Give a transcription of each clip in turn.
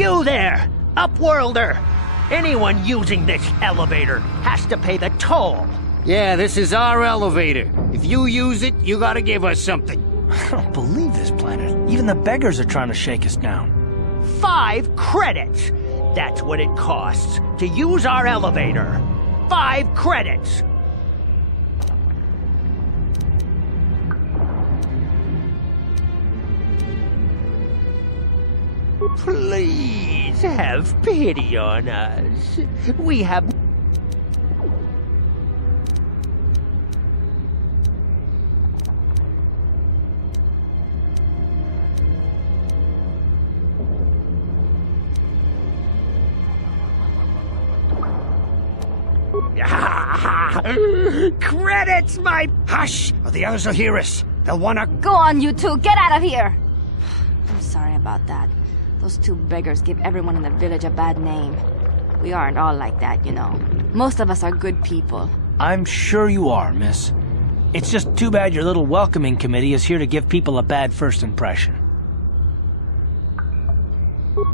You there, Upworlder! Anyone using this elevator has to pay the toll. Yeah, this is our elevator. If you use it, you gotta give us something. I don't believe this planet. Even the beggars are trying to shake us down. 5 credits! That's what it costs to use our elevator. 5 credits! Please have pity on us. We have... Credits, my... Hush, or the others will hear us. They'll wanna... Go on, you two. Get out of here. I'm sorry about that. Those 2 beggars give everyone in the village a bad name. We aren't all like that, you know. Most of us are good people. I'm sure you are, miss. It's just too bad your little welcoming committee is here to give people a bad first impression.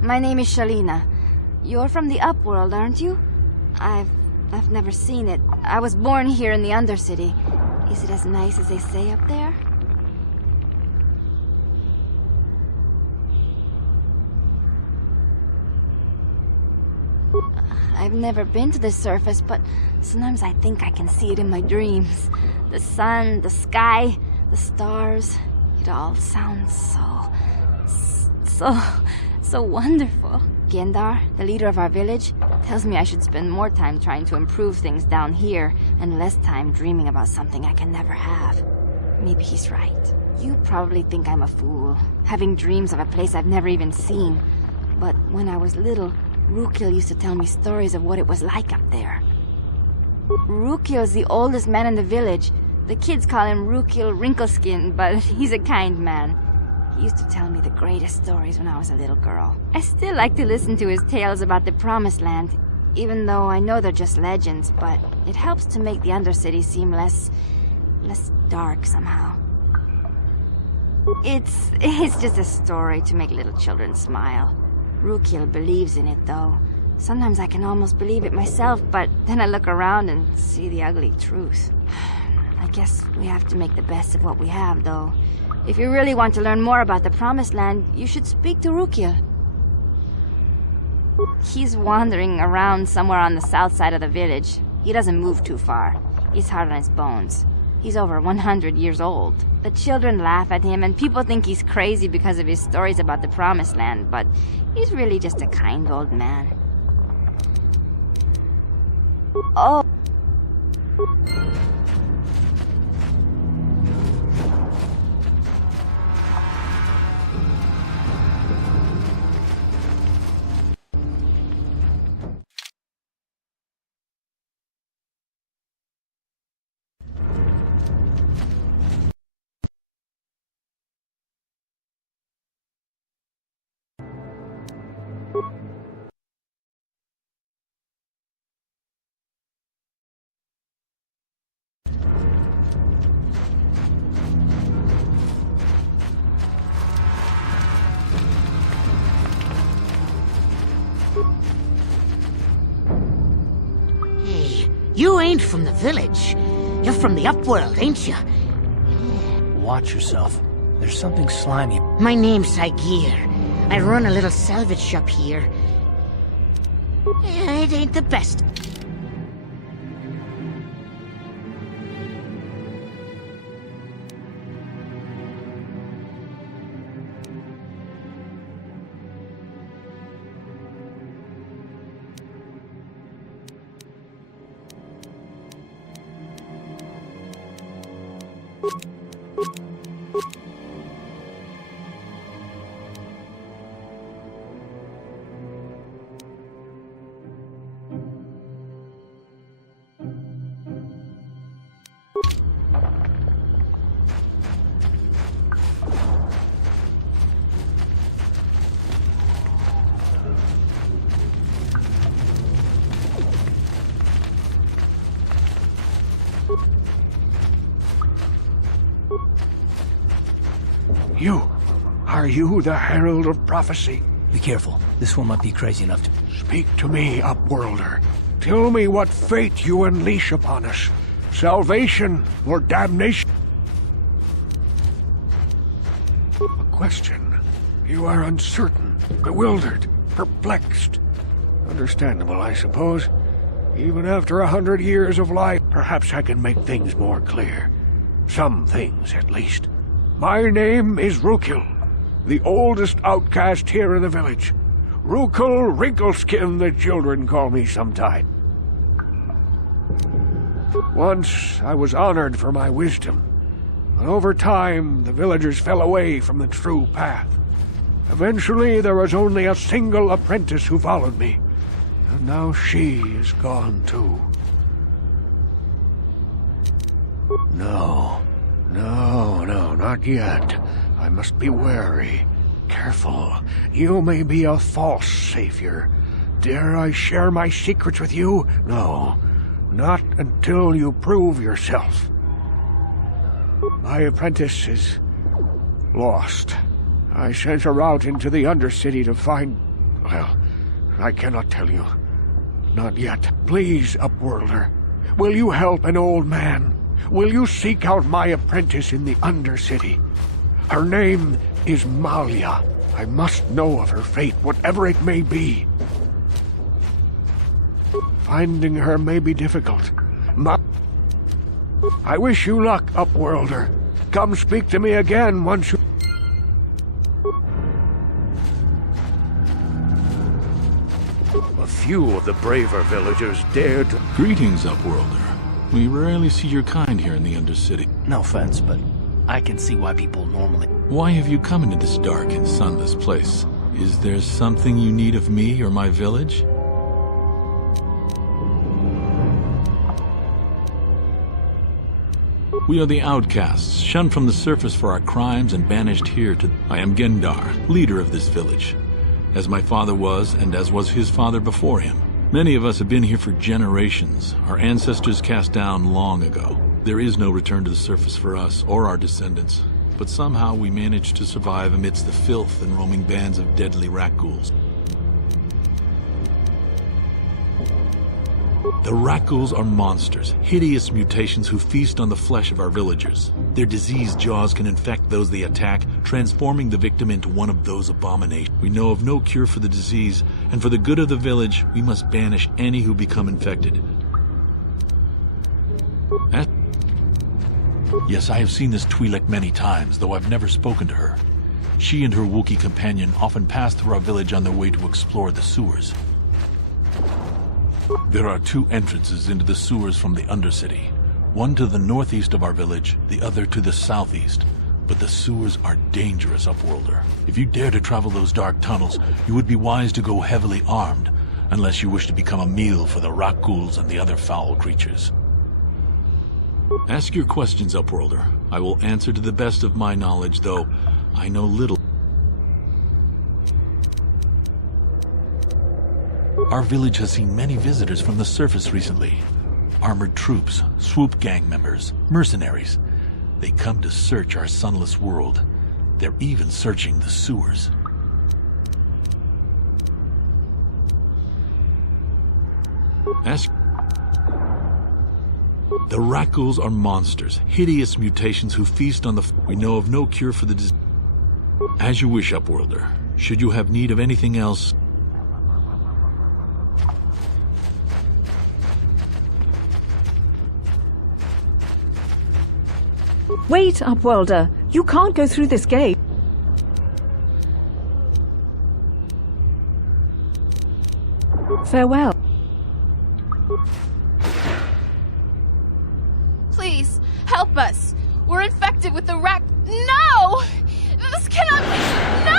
My name is Shalina. You're from the Upworld, aren't you? I've never seen it. I was born here in the Undercity. Is it as nice as they say up there? I've never been to the surface, but sometimes I think I can see it in my dreams. The sun, the sky, the stars. It all sounds so wonderful. Gendar, the leader of our village, tells me I should spend more time trying to improve things down here and less time dreaming about something I can never have. Maybe he's right. You probably think I'm a fool, having dreams of a place I've never even seen. But when I was little, Rakghouls used to tell me stories of what it was like up there. Rakghouls is the oldest man in the village. The kids call him Rakghouls Wrinkleskin, but he's a kind man. He used to tell me the greatest stories when I was a little girl. I still like to listen to his tales about the Promised Land, even though I know they're just legends, but it helps to make the Undercity seem less dark somehow. It's just a story to make little children smile. Rakghouls believes in it, though. Sometimes I can almost believe it myself, but then I look around and see the ugly truth. I guess we have to make the best of what we have, though. If you really want to learn more about the Promised Land, you should speak to Rakghouls. He's wandering around somewhere on the south side of the village. He doesn't move too far. He's hard on his bones. He's over 100 years old. The children laugh at him, and people think he's crazy because of his stories about the Promised Land, but he's really just a kind old man. Oh. Hey, you ain't from the village. You're from the Upworld, ain't you? Watch yourself. There's something slimy. My name's Saigir. I run a little salvage shop here. It ain't the best. You! Are you the Herald of Prophecy? Be careful. This one might be crazy enough to... Speak to me, Upworlder. Tell me what fate you unleash upon us. Salvation or damnation? A question. You are uncertain, bewildered, perplexed. Understandable, I suppose. Even after 100 years of life, perhaps I can make things more clear. Some things, at least. My name is Rakghouls, the oldest outcast here in the village. Rakghouls Wrinkleskin, the children call me sometime. Once I was honored for my wisdom, but over time the villagers fell away from the true path. Eventually there was only a single apprentice who followed me, and now she is gone too. No, not yet. I must be wary, careful. You may be a false savior. Dare I share my secrets with you? No, not until you prove yourself. My apprentice is lost. I sent her out into the Undercity to find... well, I cannot tell you. Not yet. Please, Upworlder, will you help an old man? Will you seek out my apprentice in the Undercity? Her name is Malia. I must know of her fate, whatever it may be. Finding her may be difficult. I wish you luck, Upworlder. Come speak to me again once you... A few of the braver villagers dared to... Greetings, Upworlder. We rarely see your kind here in the Undercity. No offense, but I can see why people normally... Why have you come into this dark and sunless place? Is there something you need of me or my village? We are the outcasts, shunned from the surface for our crimes and banished here to... I am Gendar, leader of this village, as my father was and as was his father before him. Many of us have been here for generations, our ancestors cast down long ago. There is no return to the surface for us or our descendants, but somehow we managed to survive amidst the filth and roaming bands of deadly Rakghouls. The Rakghouls are monsters, hideous mutations who feast on the flesh of our villagers. Their diseased jaws can infect those they attack, transforming the victim into one of those abominations. We know of no cure for the disease, and for the good of the village, we must banish any who become infected. Yes, I have seen this Twi'lek many times, though I've never spoken to her. She and her Wookiee companion often pass through our village on their way to explore the sewers. There are two entrances into the sewers from the Undercity. One to the northeast of our village, the other to the southeast. But the sewers are dangerous, Upworlder. If you dare to travel those dark tunnels, you would be wise to go heavily armed, unless you wish to become a meal for the Rakghouls and the other foul creatures. Ask your questions, Upworlder. I will answer to the best of my knowledge, though I know little. Our village has seen many visitors from the surface recently. Armored troops, swoop gang members, mercenaries. They come to search our sunless world. They're even searching the sewers. Ask... The Rakghouls are monsters, hideous mutations who feast on the... We know of no cure for the disease. As you wish, Upworlder. Should you have need of anything else... Wait, Upworlder. You can't go through this gate. Farewell. Please, help us. We're infected with the Rak... No! This cannot be... No!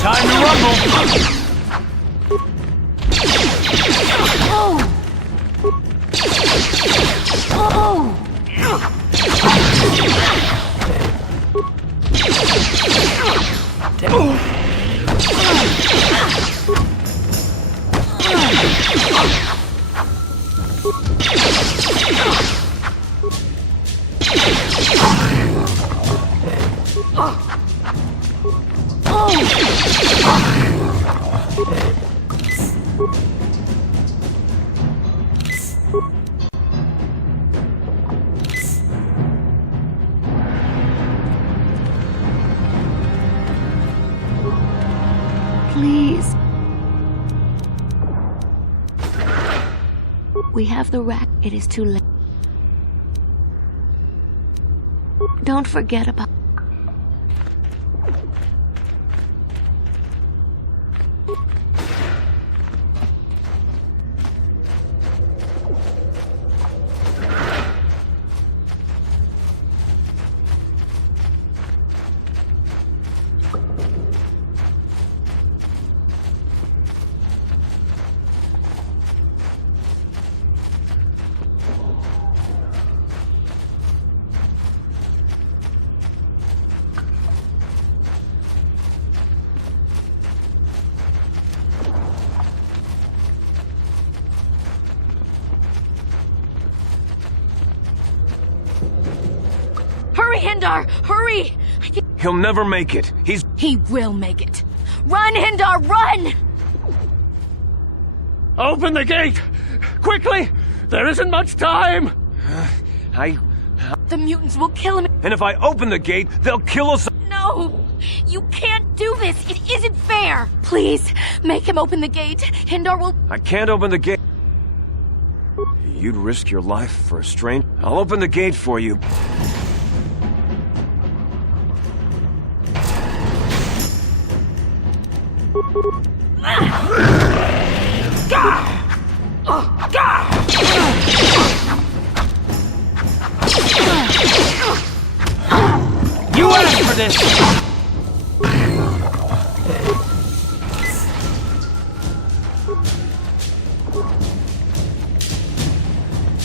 Time to rumble! Please. We have the rack. It is too late. Don't forget about... Hurry, Hindar! Hurry! He'll never make it. He will make it. Run, Hindar, run! Open the gate! Quickly! There isn't much time! The mutants will kill him. And if I open the gate, they'll kill us. No! You can't do this! It isn't fair! Please, make him open the gate. Hindar will... I can't open the gate. You'd risk your life for a stranger? I'll open the gate for you. You asked for this!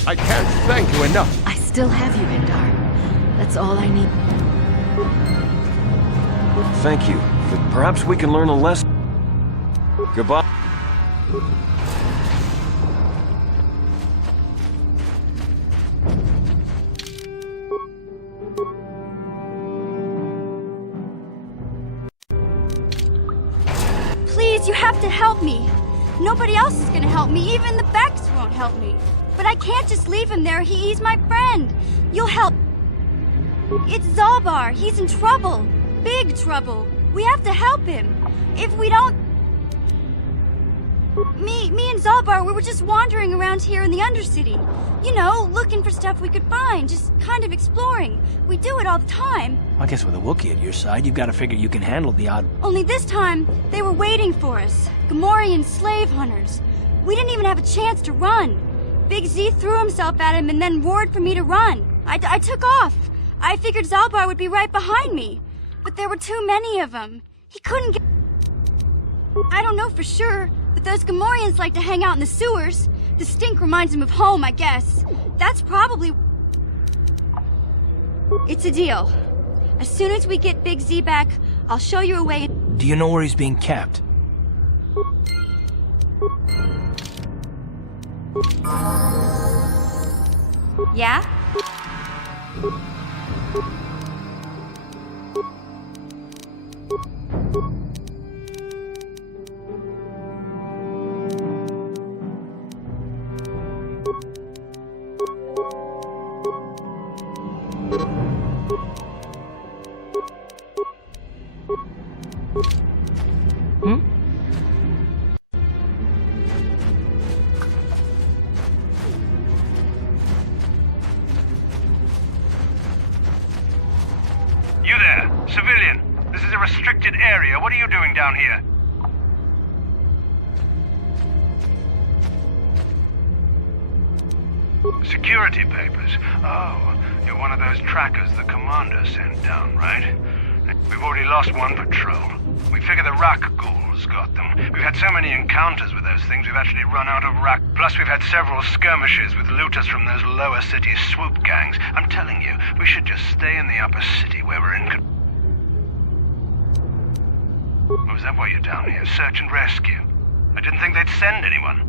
I can't thank you enough. I still have you, Hindar. That's all I need. Thank you. But perhaps we can learn a lesson. Goodbye. Please, you have to help me. Nobody else is gonna help me. Even the Becks won't help me. But I can't just leave him there. He's my friend. You'll help. It's Zalbar. He's in trouble. Big trouble. We have to help him. If we don't... Me and Zalbar, we were just wandering around here in the Undercity. You know, looking for stuff we could find, just kind of exploring. We do it all the time. I guess with a Wookiee at your side, you've got to figure you can handle the odd... Only this time, they were waiting for us. Gamorrean slave hunters. We didn't even have a chance to run. Big Z threw himself at him and then roared for me to run. I took off. I figured Zalbar would be right behind me. But there were too many of them. He couldn't get... I don't know for sure, but those Gamorreans like to hang out in the sewers. The stink reminds him of home, I guess. That's probably... It's a deal. As soon as we get Big Z back, I'll show you a way... Do you know where he's being kept? Yeah? You there, civilian. This is a restricted area. What are you doing down here? Security papers. Oh, you're one of those trackers the commander sent down, right? We've already lost one patrol. We figure the Rakghouls got them. We've had so many encounters with those things, we've actually run out of rack. Plus, we've had several skirmishes with looters from those lower city swoop gangs. I'm telling you, we should just stay in the upper city where we're in... Oh, is that why you're down here? Search and rescue? I didn't think they'd send anyone.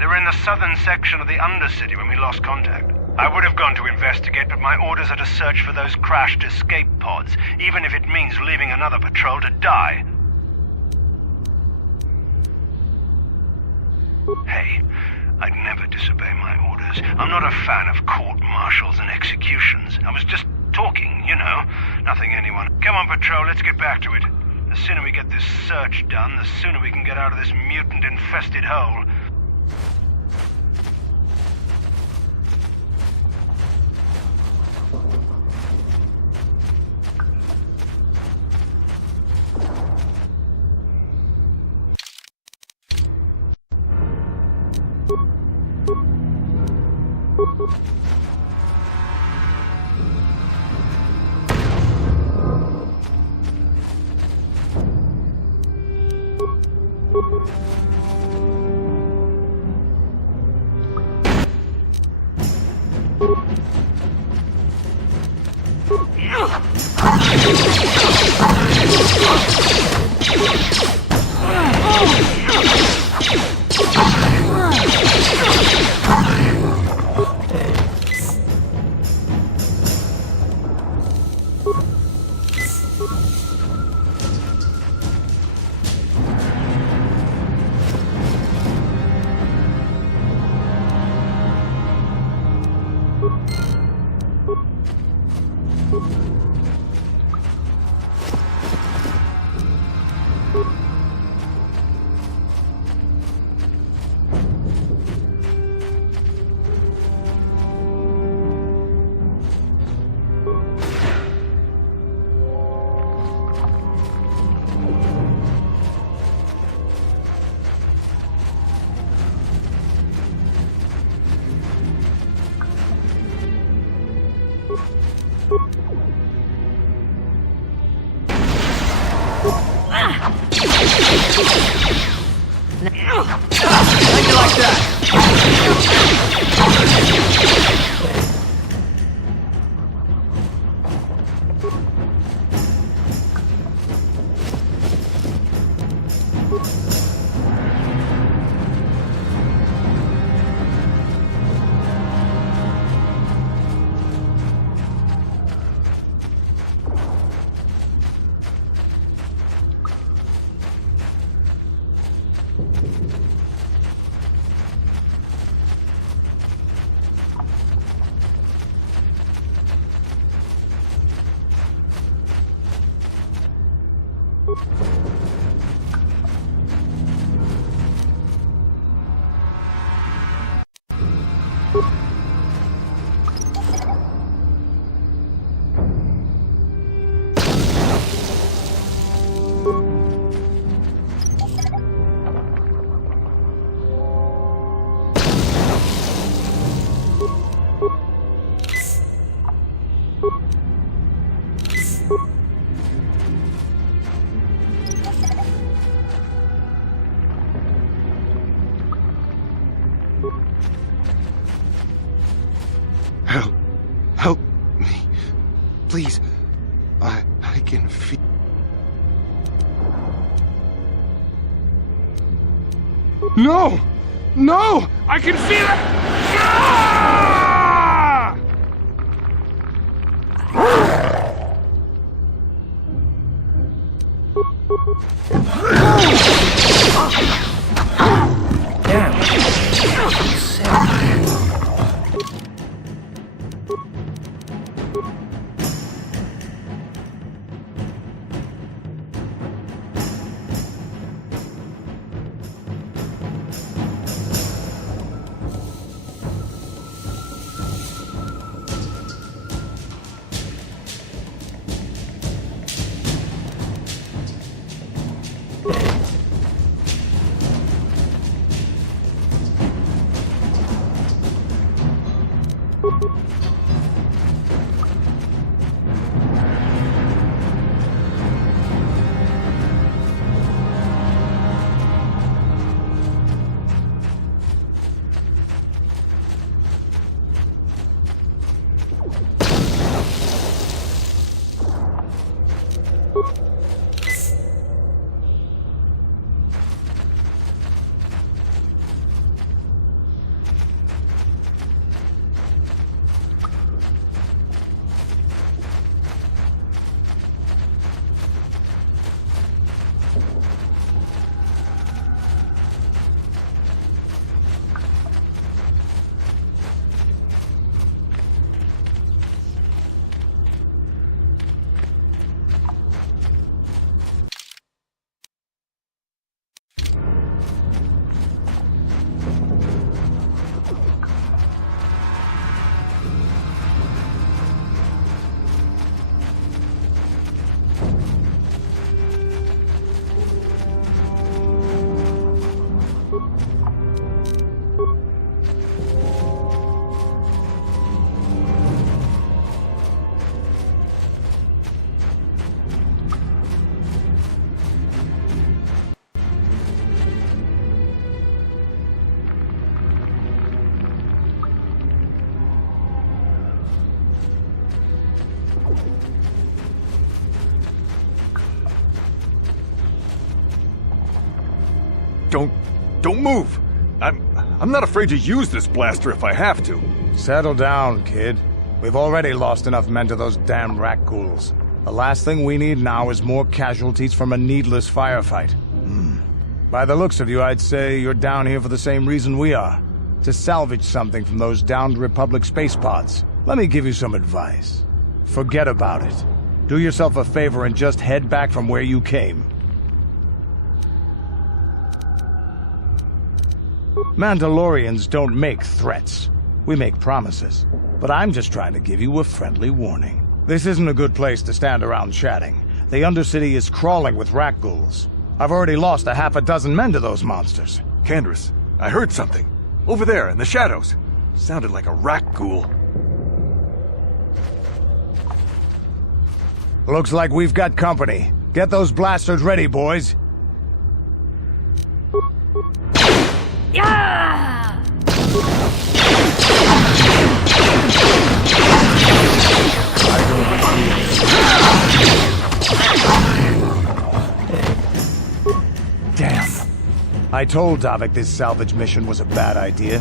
They were in the southern section of the Undercity when we lost contact. I would have gone to investigate, but my orders are to search for those crashed escape pods, even if it means leaving another patrol to die. Hey, I'd never disobey my orders. I'm not a fan of court-martials and executions. I was just talking, you know. Nothing anyone... Come on, Patrol, let's get back to it. The sooner we get this search done, the sooner we can get out of this mutant-infested hole. Help me. Please. I can feel... No! No! I can feel it! Ah! Damn. Don't move! I'm not afraid to use this blaster if I have to. Settle down, kid. We've already lost enough men to those damn Rakghouls. The last thing we need now is more casualties from a needless firefight. By the looks of you, I'd say you're down here for the same reason we are. To salvage something from those downed Republic space pods. Let me give you some advice. Forget about it. Do yourself a favor and just head back from where you came. Mandalorians don't make threats. We make promises. But I'm just trying to give you a friendly warning. This isn't a good place to stand around chatting. The Undercity is crawling with Rakghouls. I've already lost a half a dozen men to those monsters. Candace, I heard something. Over there, in the shadows. Sounded like a Rakghoul. Looks like we've got company. Get those blasters ready, boys. Yeah! Damn. I told Davik this salvage mission was a bad idea.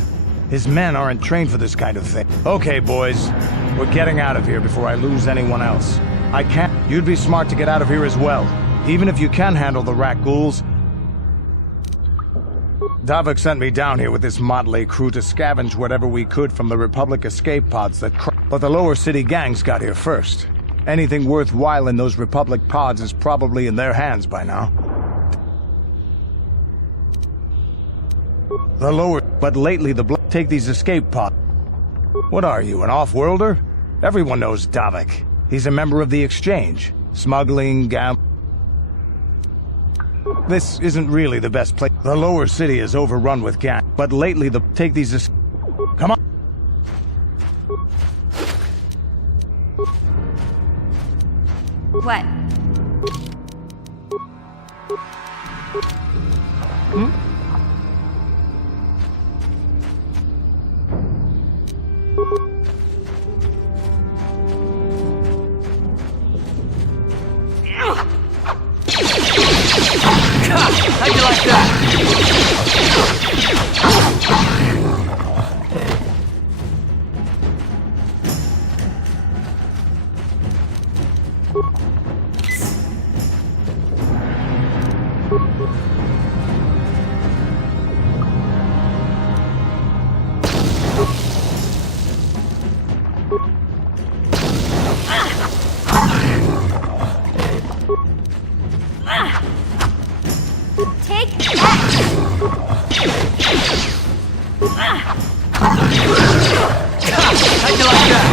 His men aren't trained for this kind of thing. Okay, boys. We're getting out of here before I lose anyone else. I can't. You'd be smart to get out of here as well. Even if you can handle the Rakghouls. Davik sent me down here with this motley crew to scavenge whatever we could from the Republic escape pods that but the lower city gangs got here first. Anything worthwhile in those Republic pods is probably in their hands by now. The lower... But lately take these escape pods. What are you, an off-worlder? Everyone knows Davik. He's a member of the Exchange. Smuggling, This isn't really the best place. The lower city is overrun with gang. But lately take these Come on! What? How'd you like that? Take that! How'd you like that?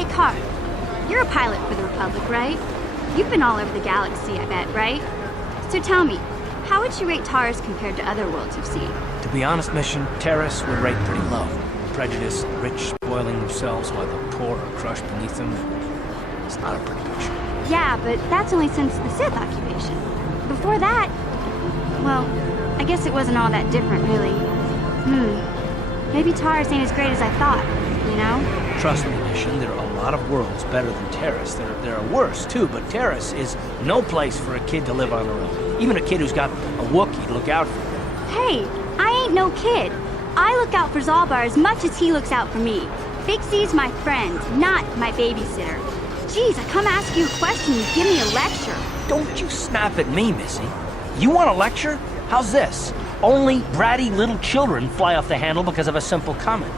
Hey, Car, you're a pilot for the Republic, right? You've been all over the galaxy, I bet, right? So tell me, how would you rate Taurus compared to other worlds you've seen? To be honest, Mission, Terrace would rate pretty low. Prejudice, rich spoiling themselves while the poor are crushed beneath them. It's not a pretty picture. Yeah, but that's only since the Sith occupation. Before that, well, I guess it wasn't all that different, really. Maybe Taurus ain't as great as I thought, you know? Trust me, Mission, there are a lot of worlds better than Terrace. There are worse, too, but Terrace is no place for a kid to live on her own. Even a kid who's got a Wookiee to look out for. Hey, I ain't no kid. I look out for Zalbar as much as he looks out for me. Bixie's my friend, not my babysitter. Jeez, I come ask you a question, you give me a lecture. Don't you snap at me, Missy. You want a lecture? How's this? Only bratty little children fly off the handle because of a simple comment.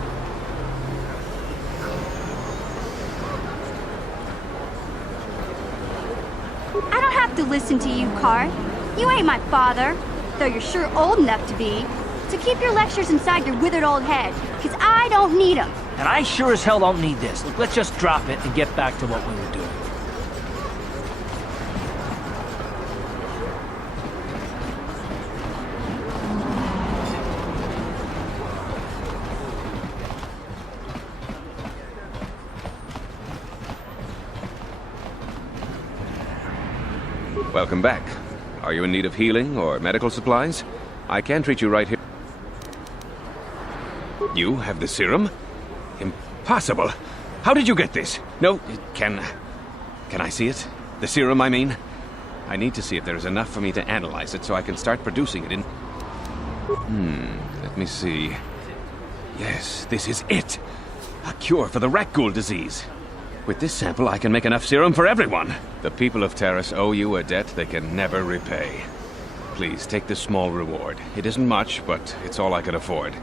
I don't have to listen to you, Car. You ain't my father, though you're sure old enough to be. So keep your lectures inside your withered old head, because I don't need them. And I sure as hell don't need this. Look, let's just drop it and get back to what we were doing. Welcome back. Are you in need of healing or medical supplies? I can treat you right here. You have the serum? Impossible. How did you get this? No, can I see it? The serum, I mean? I need to see if there is enough for me to analyze it so I can start producing it in... let me see. Yes, this is it. A cure for the Rakghoul disease. With this sample, I can make enough serum for everyone. The people of Terrace owe you a debt they can never repay. Please, take this small reward. It isn't much, but it's all I can afford.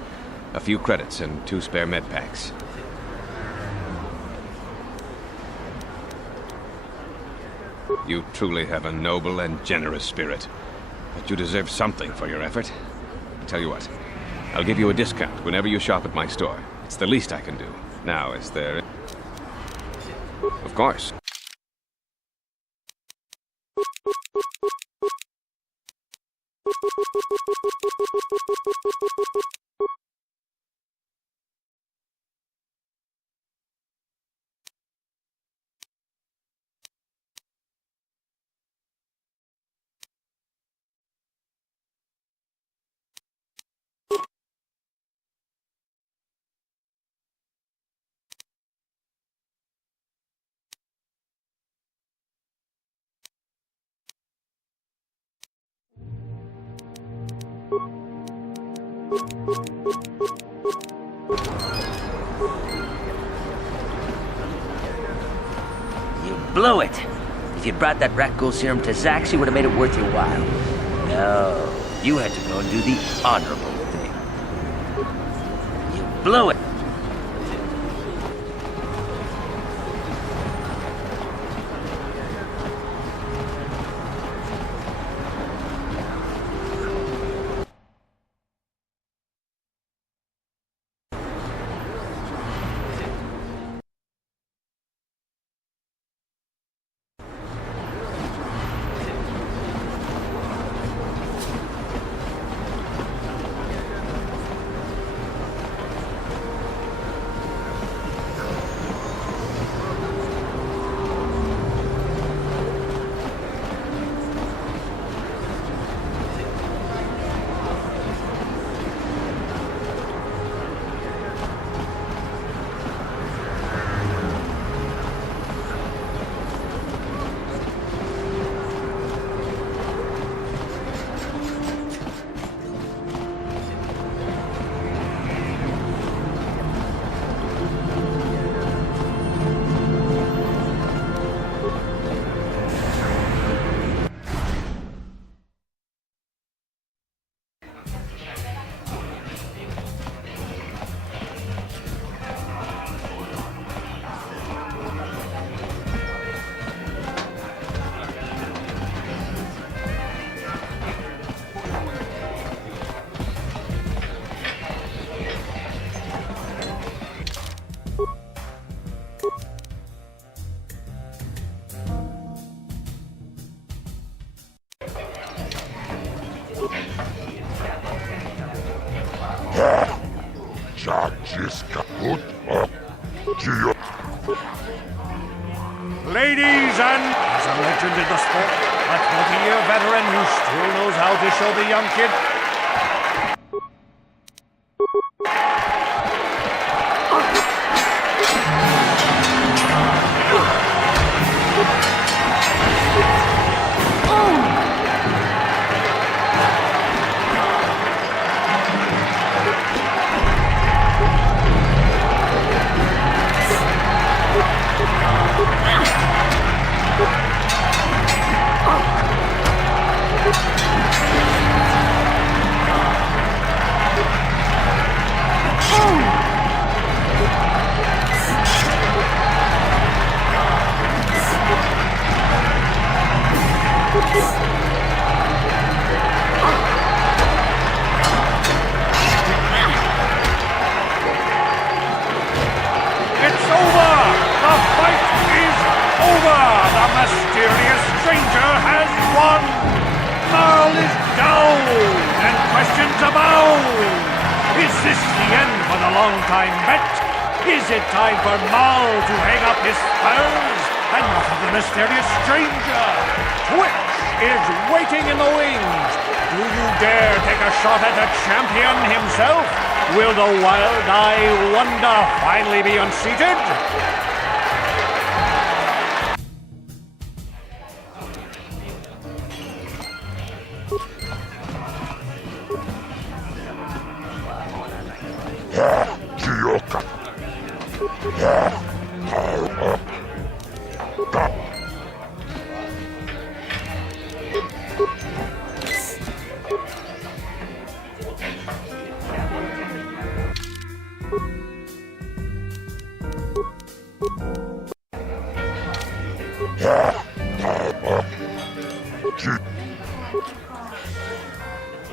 A few credits and 2 spare med packs. You truly have a noble and generous spirit. But you deserve something for your effort. Tell you what, I'll give you a discount whenever you shop at my store. It's the least I can do. Now, is there... Of course. You blew it. If you'd brought that Rakghoul serum to Zax, you would have made it worth your while. No, you had to go and do the honorable thing. You blew it. Ladies and... He's a legend in the sport, a 20-year veteran who still knows how to show the young kid. Mysterious stranger has won! Marl is down, and questions abound! Is this the end for the long-time bet? Is it time for Marl to hang up his spurs? And what of the mysterious stranger? Twitch is waiting in the wings! Do you dare take a shot at the champion himself? Will the wild-eye wonder finally be unseated?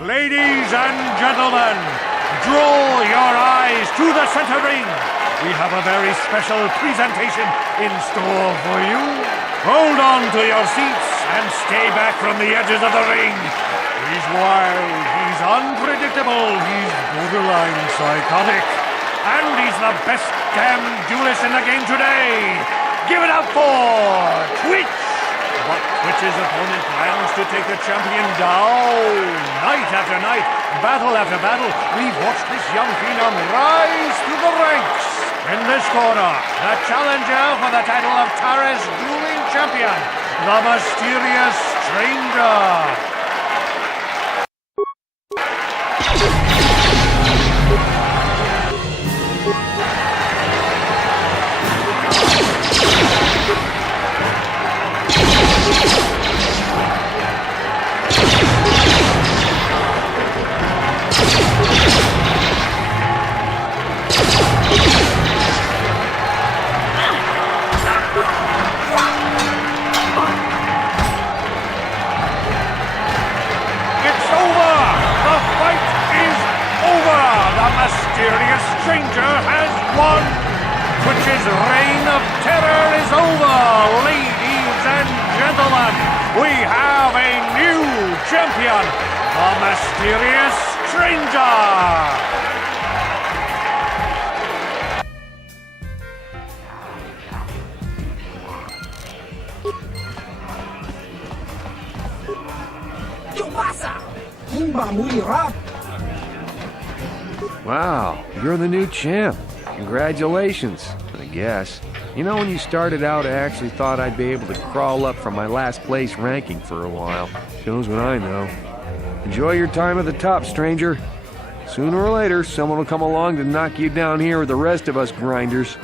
Ladies and gentlemen, draw your eyes to the center ring. We have a very special presentation in store for you. Hold on to your seats and stay back from the edges of the ring. He's wild, he's unpredictable, he's borderline psychotic. And he's the best damn duelist in the game today. Give it up for Twitch! But Twitch's opponent plans to take the champion down. Night after night, battle after battle, we've watched this young phenom rise through the ranks. In this corner, the challenger for the title of Taris Dueling Champion, the mysterious stranger. Mysterious stranger has won! Twitch's reign of terror is over, ladies and gentlemen! We have a new champion, the mysterious stranger! Wow, you're the new champ. Congratulations, I guess. You know, when you started out, I actually thought I'd be able to crawl up from my last place ranking for a while. Shows what I know. Enjoy your time at the top, stranger. Sooner or later, someone will come along to knock you down here with the rest of us grinders.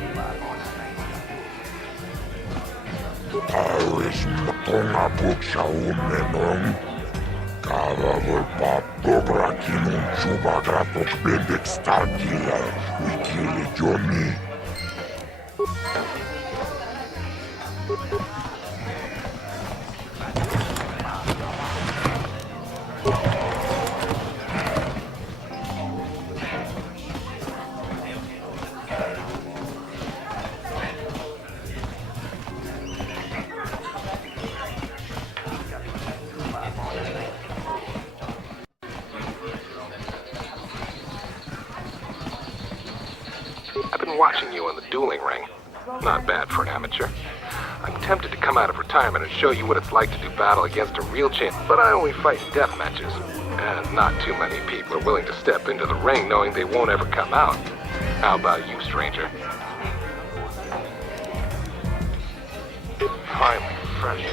Karawol pap dobra kinun czuba gratok bendek starkile wikili Johnny. I've been watching you in the dueling ring. Not bad for an amateur. I'm tempted to come out of retirement and show you what it's like to do battle against a real champ, but I only fight in death matches. And not too many people are willing to step into the ring knowing they won't ever come out. How about you, stranger? Finally, fresh.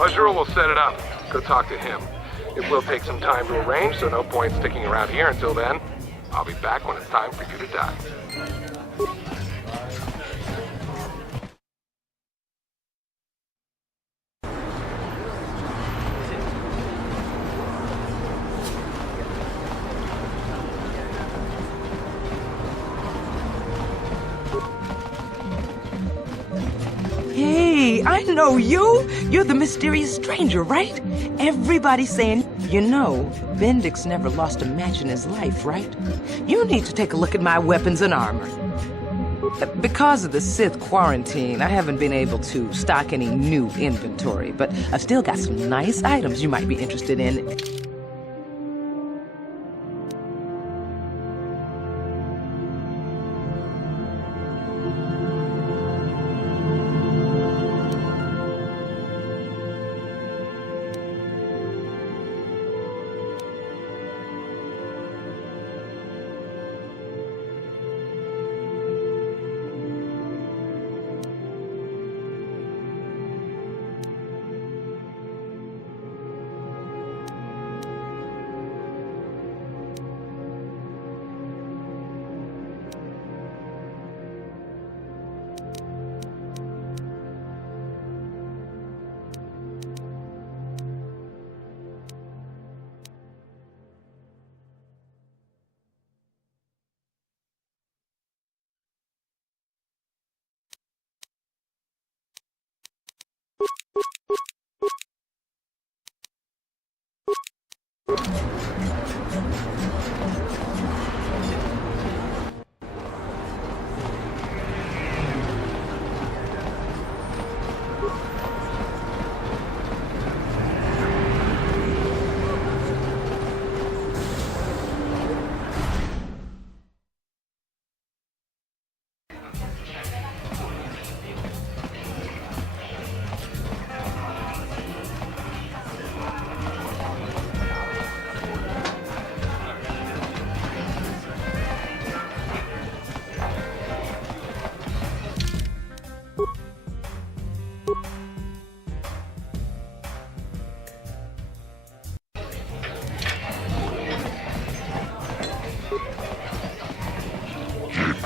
Azrael will set it up. Go talk to him. It will take some time to arrange, so no point sticking around here until then. I'll be back when it's time for you to die. Hey, I know you! You're the mysterious stranger, right? Everybody's saying, you know, Bendix never lost a match in his life, right? You need to take a look at my weapons and armor. Because of the Sith quarantine, I haven't been able to stock any new inventory, but I've still got some nice items you might be interested in.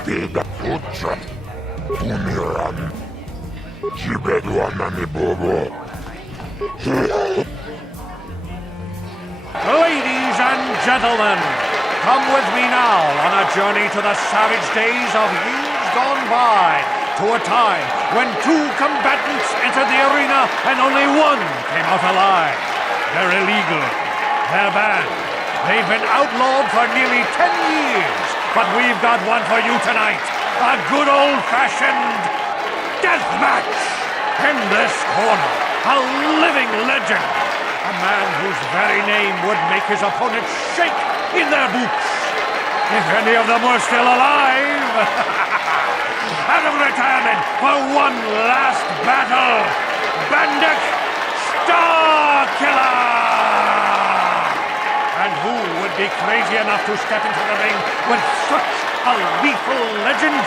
Tehdä putsat. Pumiran. Jibeduanani bobo. Ladies and gentlemen, come with me now on a journey to the savage days of years gone by, to a time when 2 combatants entered the arena and only 1 came out alive. They're illegal. They're banned. They've been outlawed for nearly 10 years. But we've got one for you tonight. A good old-fashioned death match. In this corner, a living legend. A man whose very name would make his opponents shake in their boots. If any of them were still alive. Out of retirement for one last battle. Bandit Starkiller! And who would be crazy enough to step into the ring with such a lethal legend?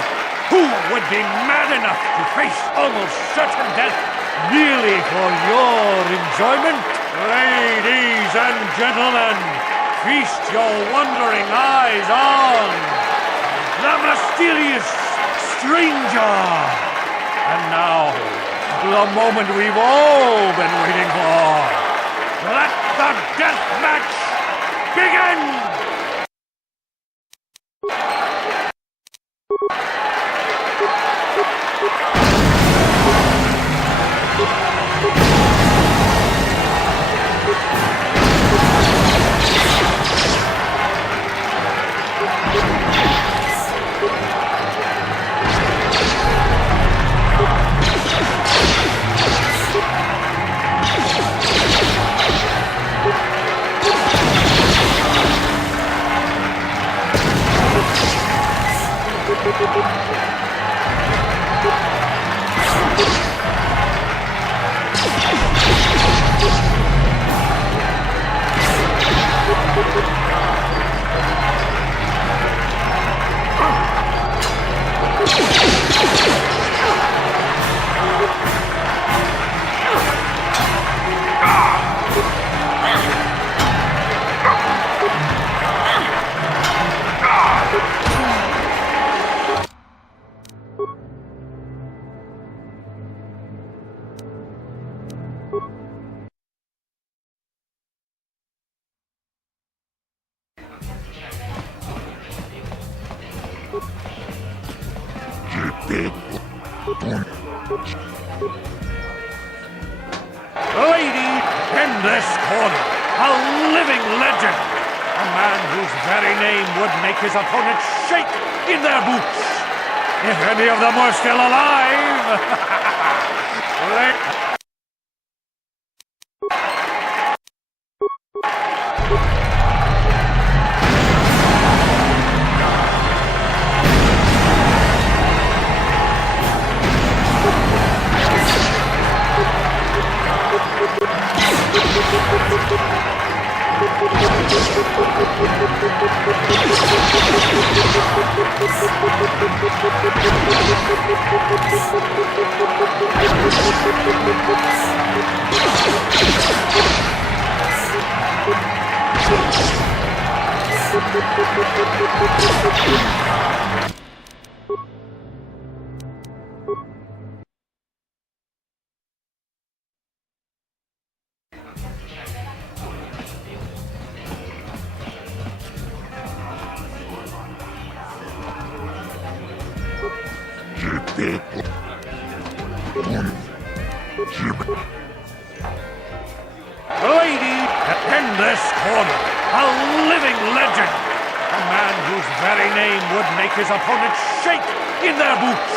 Who would be mad enough to face almost certain death merely for your enjoyment? Ladies and gentlemen, feast your wondering eyes on the mysterious stranger. And now, the moment we've all been waiting for. Let the death match begin! Lady, in this corner, a living legend. A man whose very name would make his opponents shake in their boots. If any of them were still alive. Lady, in this corner, a living legend. A man whose very name would make his opponents shake in their boots.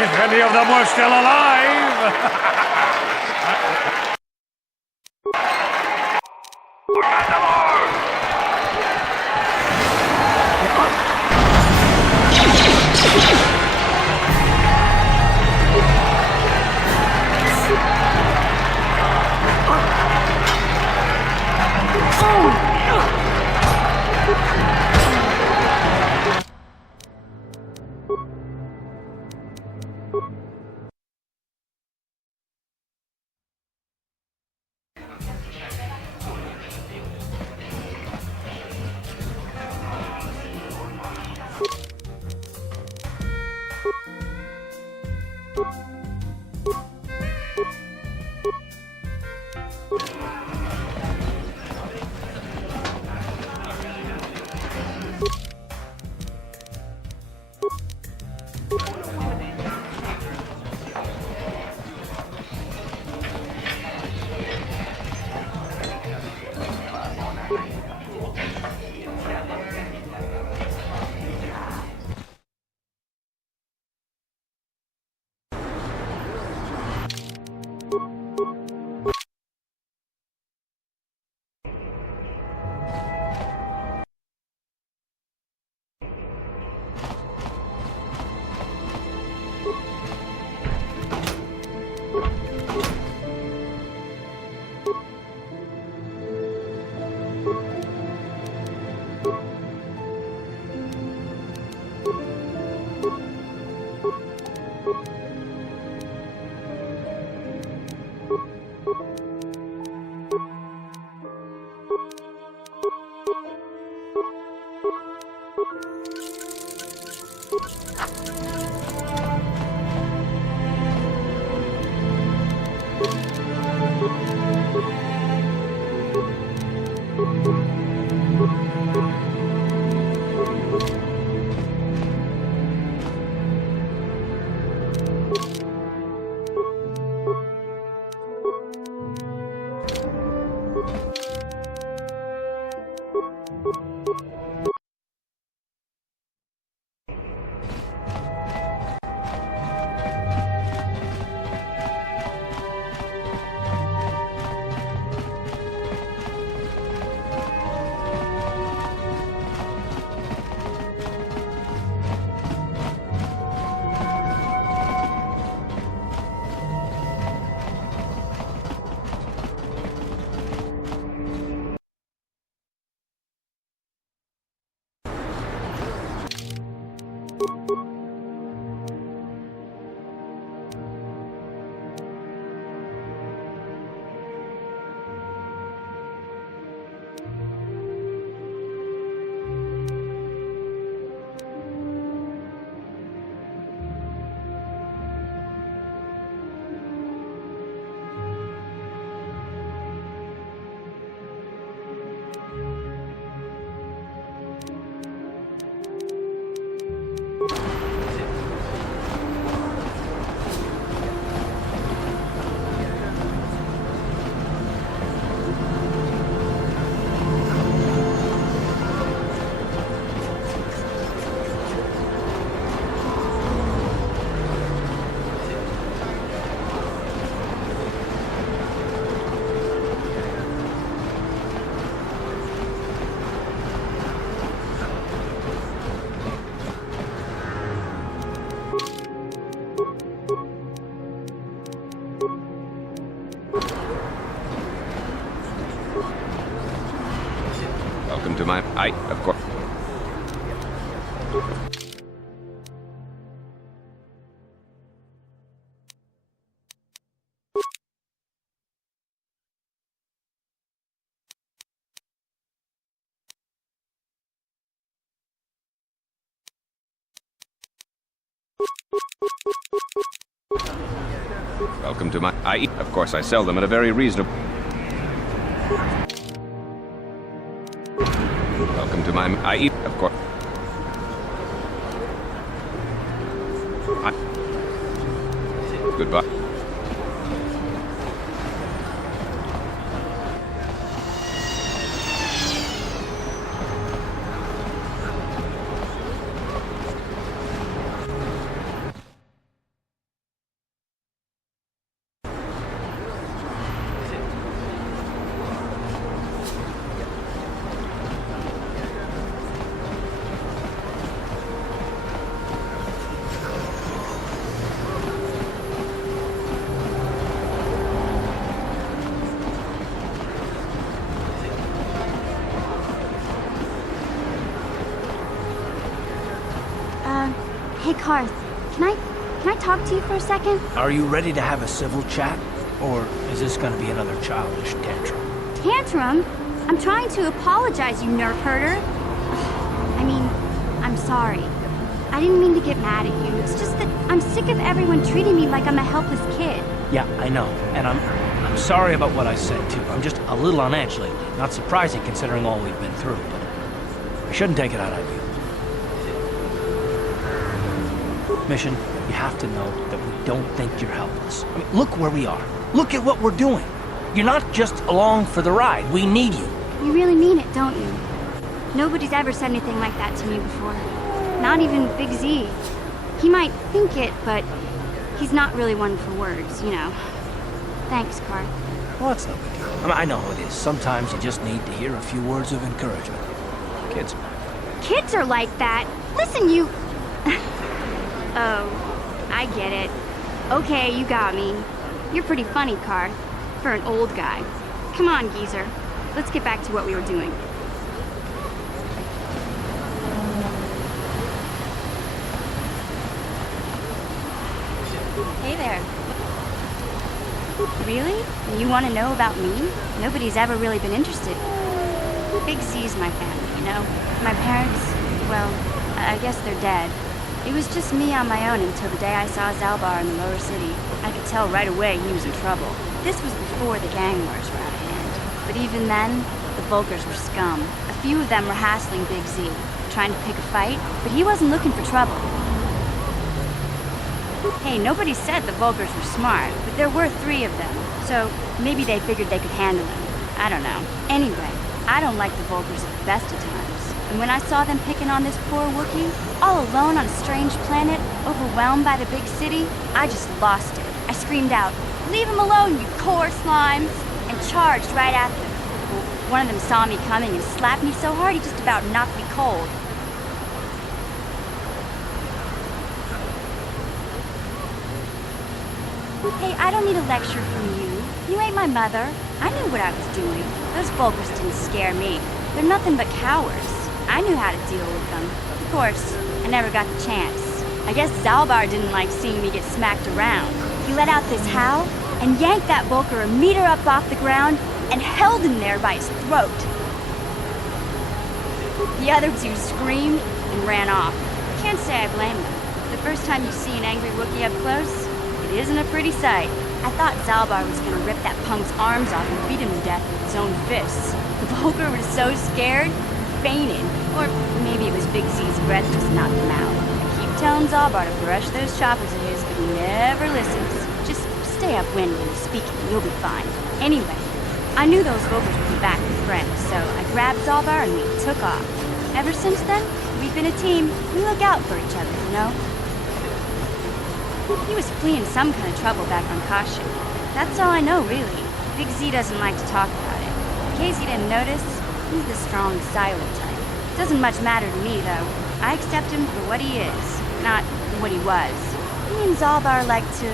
If any of them were still alive. my... of course... Welcome to my... of course, I sell them at a very reasonable... Welcome to my... of course... Goodbye. Hey, Karth, can I talk to you for a second? Are you ready to have a civil chat? Or is this gonna be another childish tantrum? Tantrum? I'm trying to apologize, you nerf herder. I mean, I'm sorry. I didn't mean to get mad at you. It's just that I'm sick of everyone treating me like I'm a helpless kid. Yeah, I know. And I'm sorry about what I said, too. I'm just a little on edge lately. Not surprising considering all we've been through, but I shouldn't take it out on you. Mission, you have to know that we don't think you're helpless. I mean, look where we are. Look at what we're doing. You're not just along for the ride. We need you. You really mean it, don't you? Nobody's ever said anything like that to me before. Not even Big Z. He might think it, but he's not really one for words, you know. Thanks, Karth. Well, it's no big deal. I mean, I know how it is. Sometimes you just need to hear a few words of encouragement. Kids. Kids are like that. Listen, you... Oh, I get it. Okay, you got me. You're pretty funny, Karth, for an old guy. Come on, geezer. Let's get back to what we were doing. Hey there. Really? You want to know about me? Nobody's ever really been interested. Big Z's my family, you know? My parents, well, I guess they're dead. It was just me on my own until the day I saw Zalbar in the lower city. I could tell right away he was in trouble. This was before the gang wars were out of hand. But even then, the Vulkars were scum. A few of them were hassling Big Z, trying to pick a fight, but he wasn't looking for trouble. Hey, nobody said the Vulkars were smart, but there were 3 of them, so maybe they figured they could handle him. I don't know. Anyway, I don't like the Vulkars at the best of times. And when I saw them picking on this poor Wookiee, all alone on a strange planet, overwhelmed by the big city, I just lost it. I screamed out, "Leave him alone, you core slimes!" and charged right at them. One of them saw me coming and slapped me so hard he just about knocked me cold. Hey, I don't need a lecture from you. You ain't my mother. I knew what I was doing. Those Vulkars didn't scare me. They're nothing but cowards. I knew how to deal with them. Of course, I never got the chance. I guess Zalbar didn't like seeing me get smacked around. He let out this howl and yanked that Vulkar a meter up off the ground and held him there by his throat. The other 2 screamed and ran off. Can't say I blame them. The first time you see an angry Wookiee up close, it isn't a pretty sight. I thought Zalbar was gonna rip that punk's arms off and beat him to death with his own fists. The Vulkar was so scared, fainted. Or maybe it was Big Z's breath just knocked him out. I keep telling Zalbar to brush those choppers of his, but he never listens. Just stay upwind when he's speaking, you'll be fine. Anyway, I knew those Vulkars would be back with friends, so I grabbed Zalbar and we took off. Ever since then, we've been a team. We look out for each other, you know? He was fleeing some kind of trouble back on Kashyyyk. That's all I know, really. Big Z doesn't like to talk about it. In case you didn't notice, he's the strong, silent type. Doesn't much matter to me, though. I accept him for what he is, not what he was. Me and Zalbar like to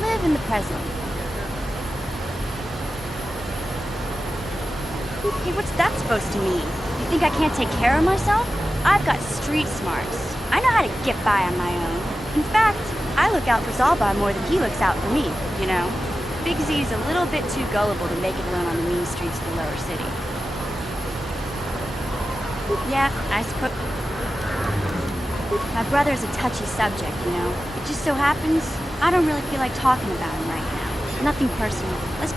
live in the present. Hey, what's that supposed to mean? You think I can't take care of myself? I've got street smarts. I know how to get by on my own. In fact, I look out for Zalbar more than he looks out for me, you know? Big Z's a little bit too gullible to make it alone on the mean streets of the lower city. Yeah, I suppose... My brother's a touchy subject, you know? It just so happens, I don't really feel like talking about him right now. Nothing personal. Let's...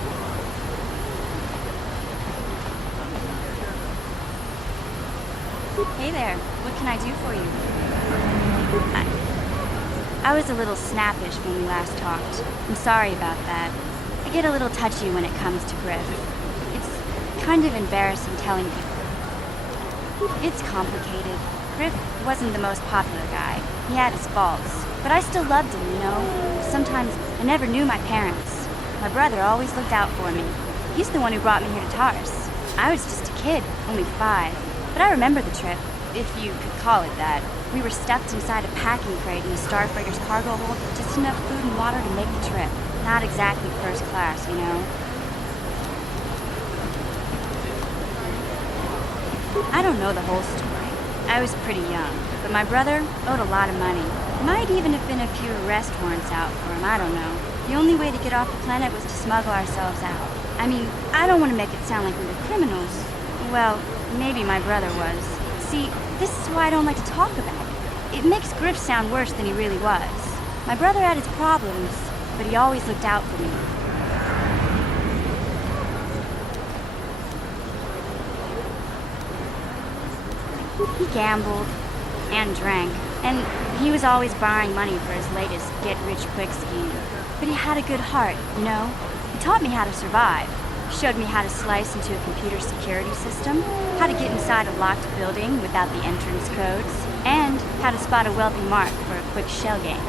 Hey there, what can I do for you? I was a little snappish when we last talked. I'm sorry about that. I get a little touchy when it comes to Griff. It's kind of embarrassing telling people. It's complicated. Griff wasn't the most popular guy. He had his faults. But I still loved him, you know? Sometimes I never knew my parents. My brother always looked out for me. He's the one who brought me here to Tars. I was just a kid, only 5. But I remember the trip, if you could call it that. We were stuffed inside a packing crate in the Starfighter's cargo hold, just enough food and water to make the trip. Not exactly first class, you know? I don't know the whole story. I was pretty young, but my brother owed a lot of money. Might even have been a few arrest warrants out for him, I don't know. The only way to get off the planet was to smuggle ourselves out. I mean, I don't want to make it sound like we were criminals. Well, maybe my brother was. See, this is why I don't like to talk about it. It makes Griff sound worse than he really was. My brother had his problems, but he always looked out for me. He gambled and drank, and he was always borrowing money for his latest get-rich-quick scheme. But he had a good heart, you know? He taught me how to survive. Showed me how to slice into a computer security system, how to get inside a locked building without the entrance codes, and how to spot a wealthy mark for a quick shell game.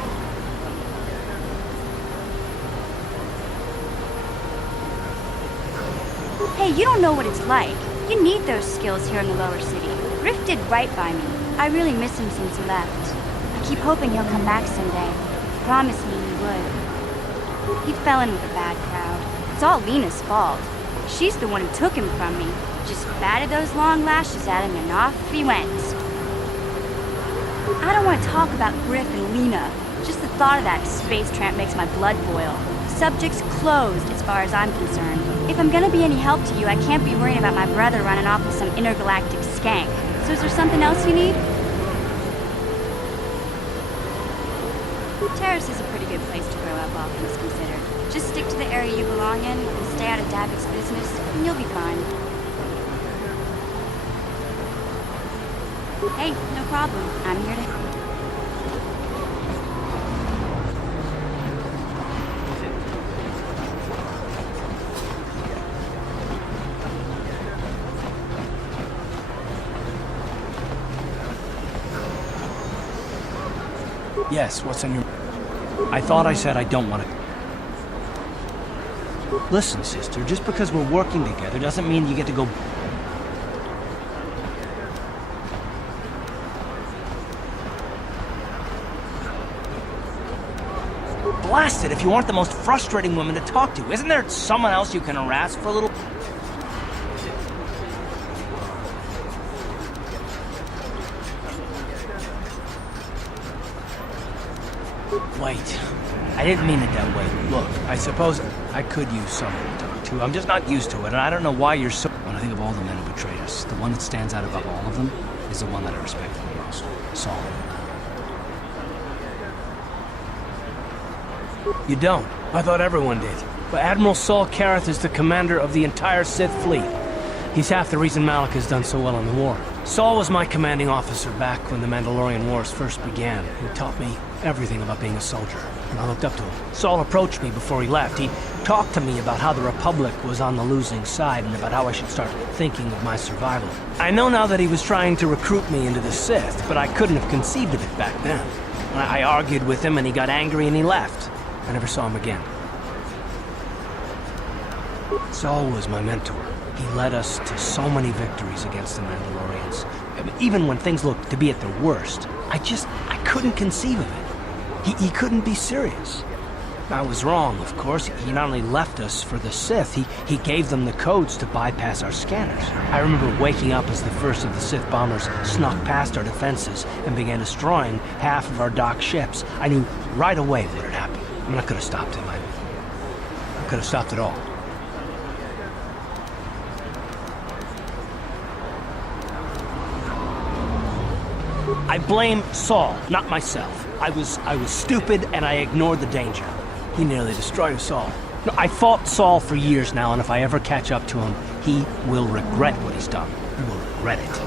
Hey, you don't know what it's like. You need those skills here in the lower city. Griff did right by me. I really miss him since he left. I keep hoping he'll come back someday. He promised me he would. He fell in with a bad crowd. It's all Lena's fault. She's the one who took him from me. Just batted those long lashes at him and off he went. I don't want to talk about Griff and Lena. Just the thought of that space tramp makes my blood boil. Subject's closed as far as I'm concerned. If I'm gonna be any help to you, I can't be worrying about my brother running off with some intergalactic skank. So is there something else you need? Terrace is a pretty good place to grow up, all things considered. Just stick to the area you belong in and stay out of Davik's business, and you'll be fine. Hey, no problem. I'm here to help. Yes, what's on your... I thought I said I don't want to... Listen, sister, just because we're working together doesn't mean you get to go... Blast it if you aren't the most frustrating woman to talk to. Isn't there someone else you can harass for a little... Wait, I didn't mean it that way. Look, I suppose I could use someone to talk to. I'm just not used to it, and I don't know why you're so... When I think of all the men who betrayed us, the one that stands out above all of them is the one that I respect the most. Saul. You don't? I thought everyone did. But Admiral Saul Karath is the commander of the entire Sith fleet. He's half the reason Malak has done so well in the war. Saul was my commanding officer back when the Mandalorian Wars first began. He taught me everything about being a soldier, and I looked up to him. Saul approached me before he left. He talked to me about how the Republic was on the losing side and about how I should start thinking of my survival. I know now that he was trying to recruit me into the Sith, but I couldn't have conceived of it back then. I argued with him and he got angry and he left. I never saw him again. Saul was my mentor. He led us to so many victories against the Mandalorians. Even when things looked to be at their worst, I couldn't conceive of it. He couldn't be serious. I was wrong, of course. He not only left us for the Sith, he gave them the codes to bypass our scanners. I remember waking up as the first of the Sith bombers snuck past our defenses and began destroying half of our docked ships. I knew right away what had happened. I mean, I could have stopped him. I could have stopped it all. I blame Saul, not myself. I was stupid and I ignored the danger. He nearly destroyed us all. No, I fought Saul for years now, and if I ever catch up to him, he will regret what he's done. He will regret it.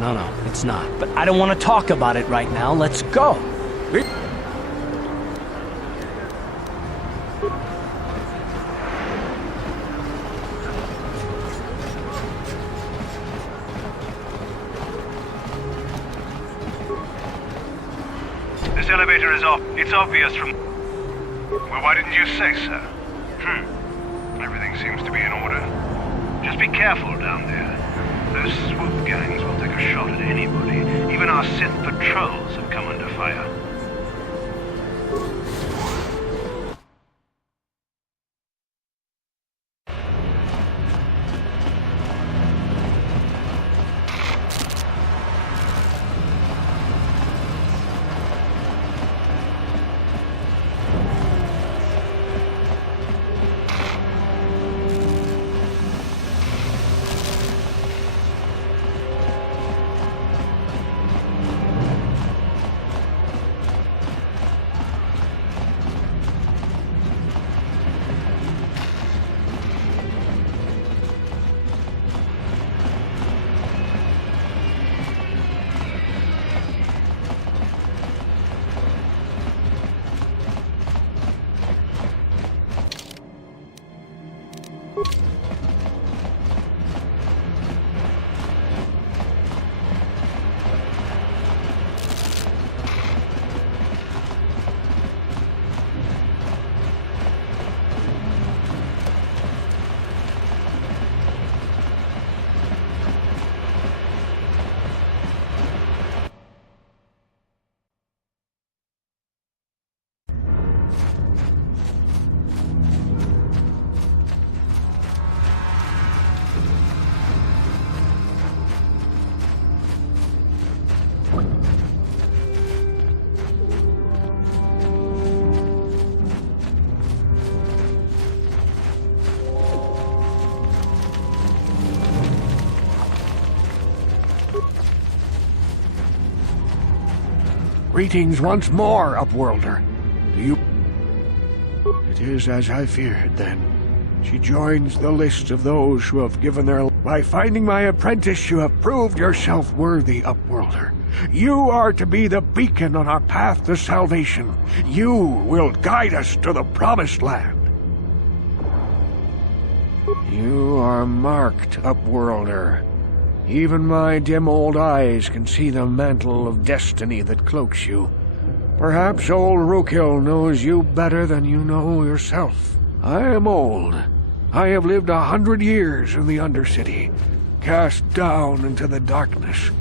No, it's not. But I don't want to talk about it right now. Let's go. This elevator is off. It's obvious from... Well, why didn't you say so? Everything seems to be in order. Just be careful down there. Those swoop gangs will take a shot at anybody. Even our Sith patrols have come under fire. Greetings once more, Upworlder. Do you... It is as I feared, then. She joins the list of those who have given their... By finding my apprentice, you have proved yourself worthy, Upworlder. You are to be the beacon on our path to salvation. You will guide us to the promised land. You are marked, Upworlder. Even my dim old eyes can see the mantle of destiny that cloaks you. Perhaps old Rakghouls knows you better than you know yourself. I am old. I have lived 100 years in the Undercity, cast down into the darkness.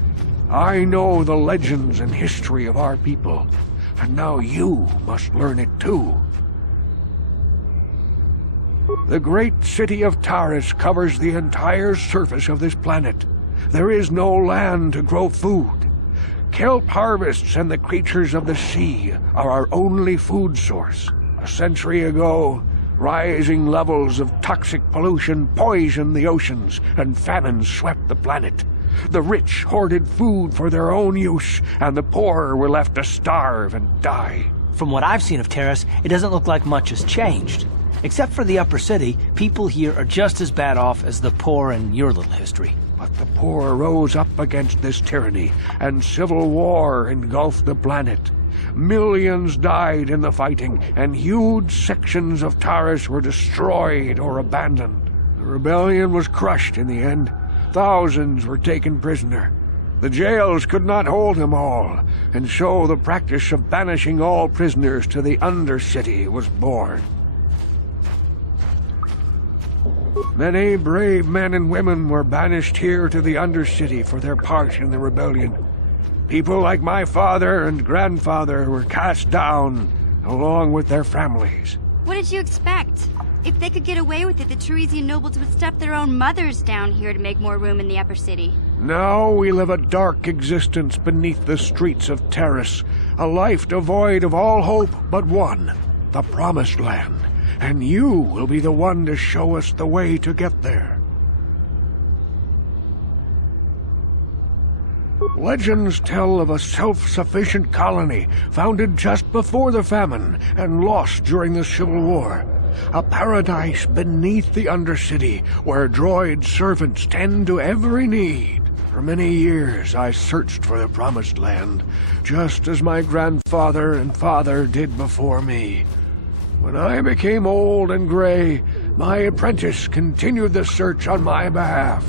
I know the legends and history of our people, and now you must learn it too. The great city of Taris covers the entire surface of this planet. There is no land to grow food. Kelp harvests and the creatures of the sea are our only food source. A century ago, rising levels of toxic pollution poisoned the oceans, and famine swept the planet. The rich hoarded food for their own use, and the poor were left to starve and die. From what I've seen of Taris, it doesn't look like much has changed. Except for the upper city, people here are just as bad off as the poor in your little history. But the poor rose up against this tyranny, and civil war engulfed the planet. Millions died in the fighting, and huge sections of Taris were destroyed or abandoned. The rebellion was crushed in the end. Thousands were taken prisoner. The jails could not hold them all, and so the practice of banishing all prisoners to the Undercity was born. Many brave men and women were banished here to the Undercity for their part in the rebellion. People like my father and grandfather were cast down, along with their families. What did you expect? If they could get away with it, the Teresian nobles would stuff their own mothers down here to make more room in the upper city. Now we live a dark existence beneath the streets of Terrace, a life devoid of all hope but one, the Promised Land, and you will be the one to show us the way to get there. Legends tell of a self-sufficient colony founded just before the famine and lost during the Civil War. A paradise beneath the Undercity where droid servants tend to every need. For many years I searched for the Promised Land, just as my grandfather and father did before me. When I became old and gray, my apprentice continued the search on my behalf.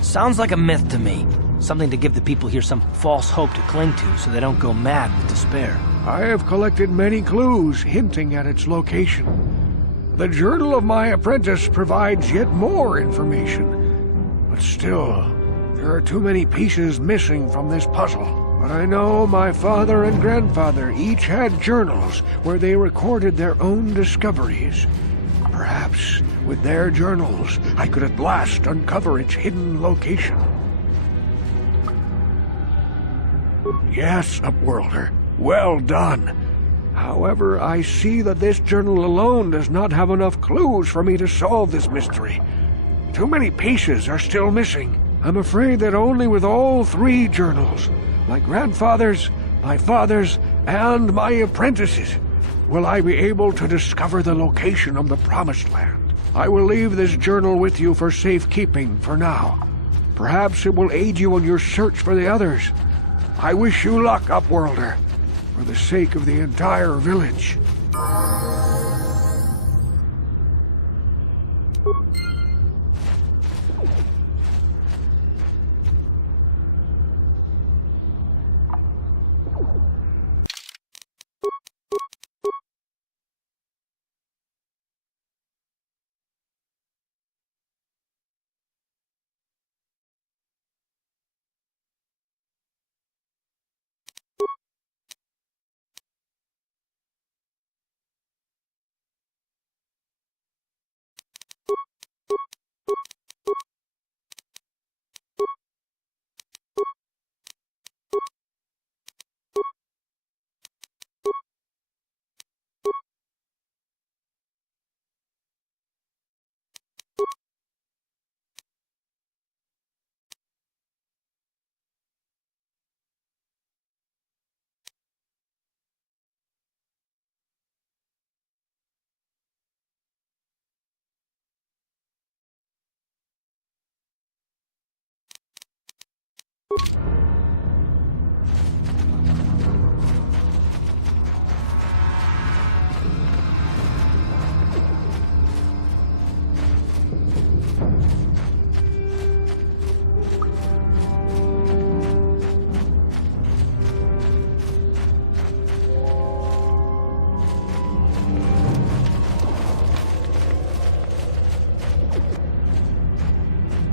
Sounds like a myth to me. Something to give the people here some false hope to cling to so they don't go mad with despair. I have collected many clues hinting at its location. The journal of my apprentice provides yet more information. But still, there are too many pieces missing from this puzzle. But I know my father and grandfather each had journals where they recorded their own discoveries. Perhaps, with their journals, I could at last uncover its hidden location. Yes, Upworlder. Well done. However, I see that this journal alone does not have enough clues for me to solve this mystery. Too many pieces are still missing. I'm afraid that only with all three journals, my grandfather's, my father's, and my apprentice's, will I be able to discover the location of the Promised Land. I will leave this journal with you for safekeeping for now. Perhaps it will aid you in your search for the others. I wish you luck, Upworlder, for the sake of the entire village.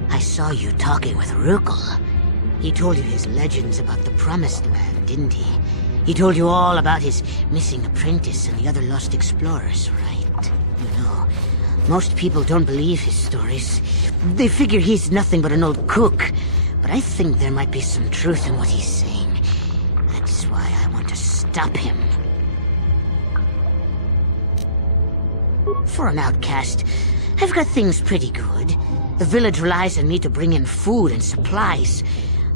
I saw you talking with Rakghouls. He told you his legends about the Promised Land, didn't he? He told you all about his missing apprentice and the other lost explorers, right? You know, most people don't believe his stories. They figure he's nothing but an old cook. But I think there might be some truth in what he's saying. That's why I want to stop him. For an outcast, I've got things pretty good. The village relies on me to bring in food and supplies.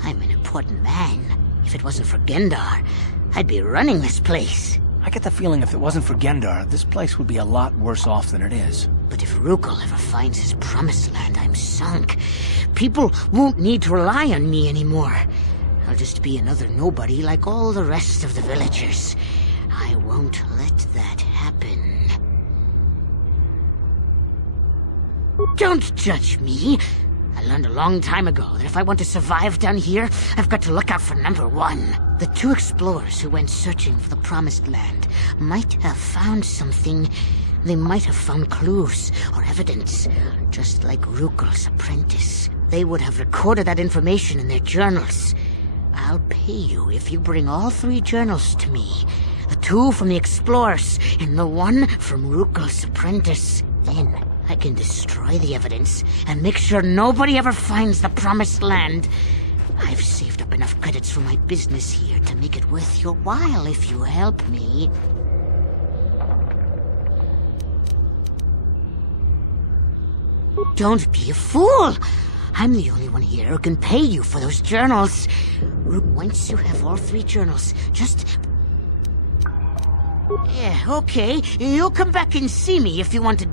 I'm an important man. If it wasn't for Gendar, I'd be running this place. I get the feeling if it wasn't for Gendar, this place would be a lot worse off than it is. But if Rakghouls ever finds his Promised Land, I'm sunk. People won't need to rely on me anymore. I'll just be another nobody like all the rest of the villagers. I won't let that happen. Don't judge me. I learned a long time ago that if I want to survive down here, I've got to look out for number one. The two explorers who went searching for the Promised Land might have found something. They might have found clues or evidence, just like Rakghouls' apprentice. They would have recorded that information in their journals. I'll pay you if you bring all 3 journals to me. The 2 from the explorers, and the 1 from Rakghouls' apprentice. Then I can destroy the evidence and make sure nobody ever finds the promised land. I've saved up enough credits for my business here to make it worth your while if you help me. Don't be a fool! I'm the only one here who can pay you for those journals. Once you have all 3 journals, just... Yeah, okay. You'll come back and see me if you want to...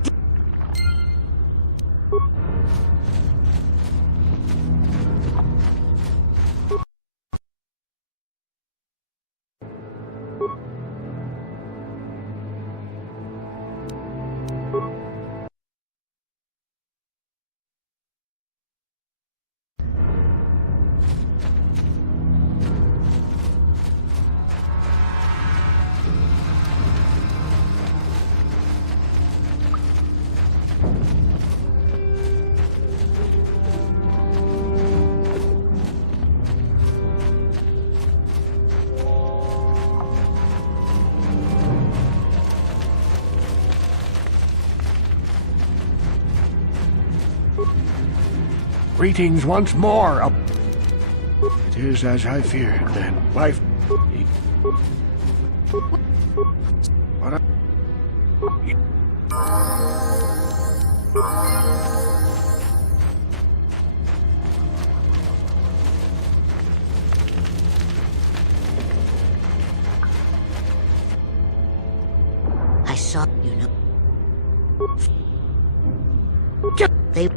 Greetings once more. It is as I feared, then. Wife. What? I saw, you know. They...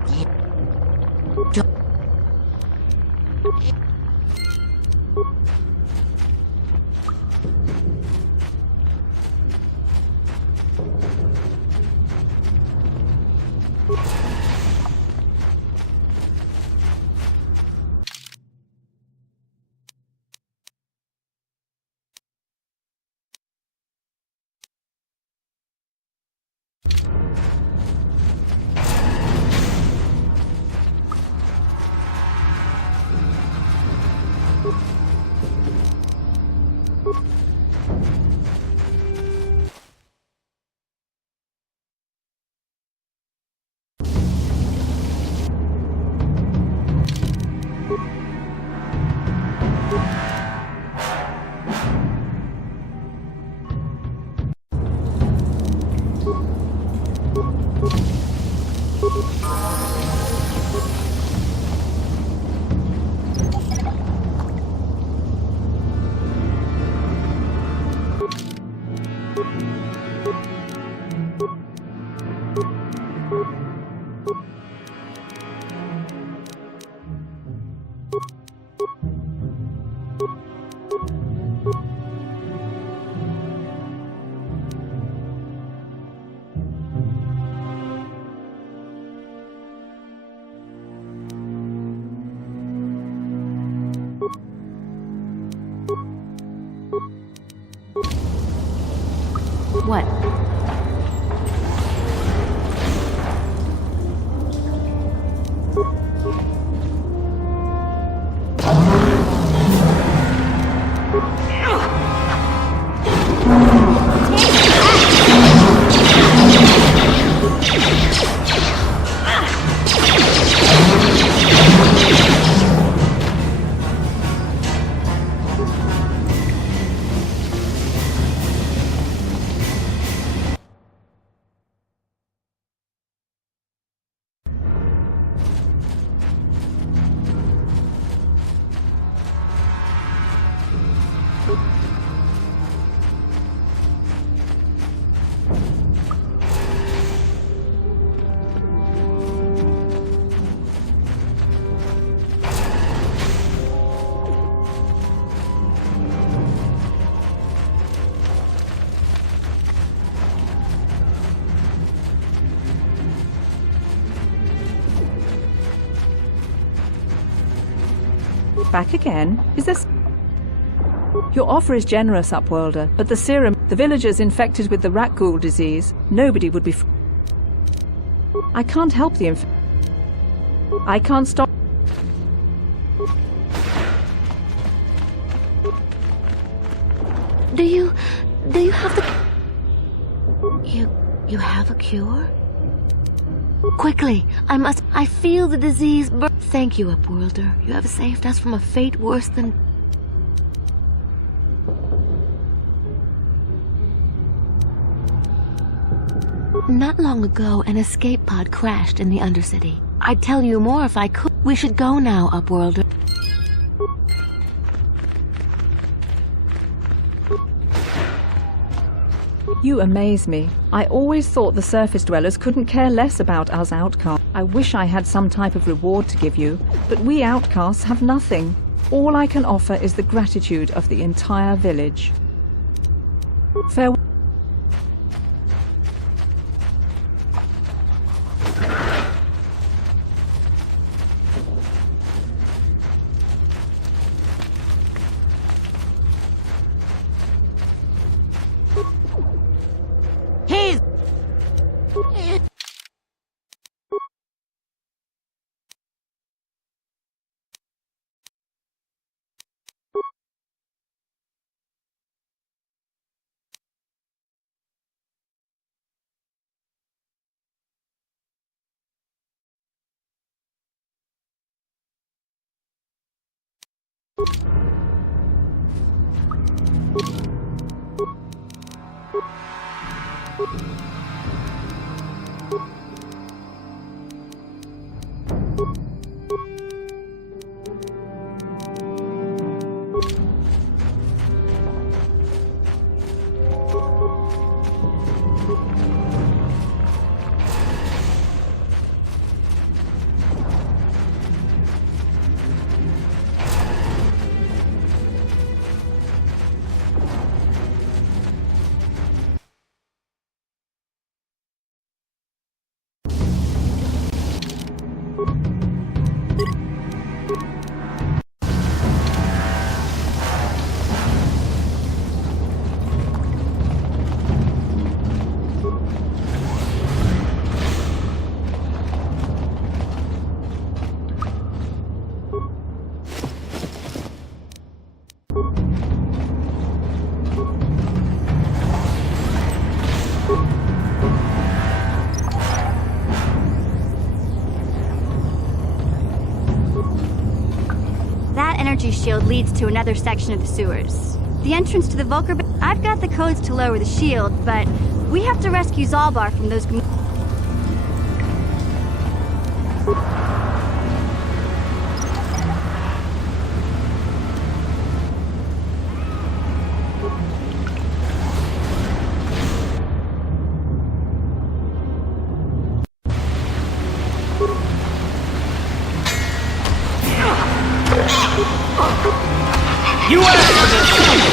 What? Back again? Is this... Your offer is generous, Upworlder, but the serum, the villagers infected with the Rakghoul disease, nobody would be... I can't help the I can't stop... Do you have the... You have a cure? Quickly, I feel the disease Thank you, Upworlder. You have saved us from a fate worse than... Not long ago, an escape pod crashed in the Undercity. I'd tell you more if I could. We should go now, Upworlder. You amaze me. I always thought the surface dwellers couldn't care less about us outcasts. I wish I had some type of reward to give you, but we outcasts have nothing. All I can offer is the gratitude of the entire village. Farewell. Energy shield leads to another section of the sewers. The entrance to the Volker... I've got the codes to lower the shield, but we have to rescue Zalbar from those... You asked for this!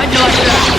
How'd you like that?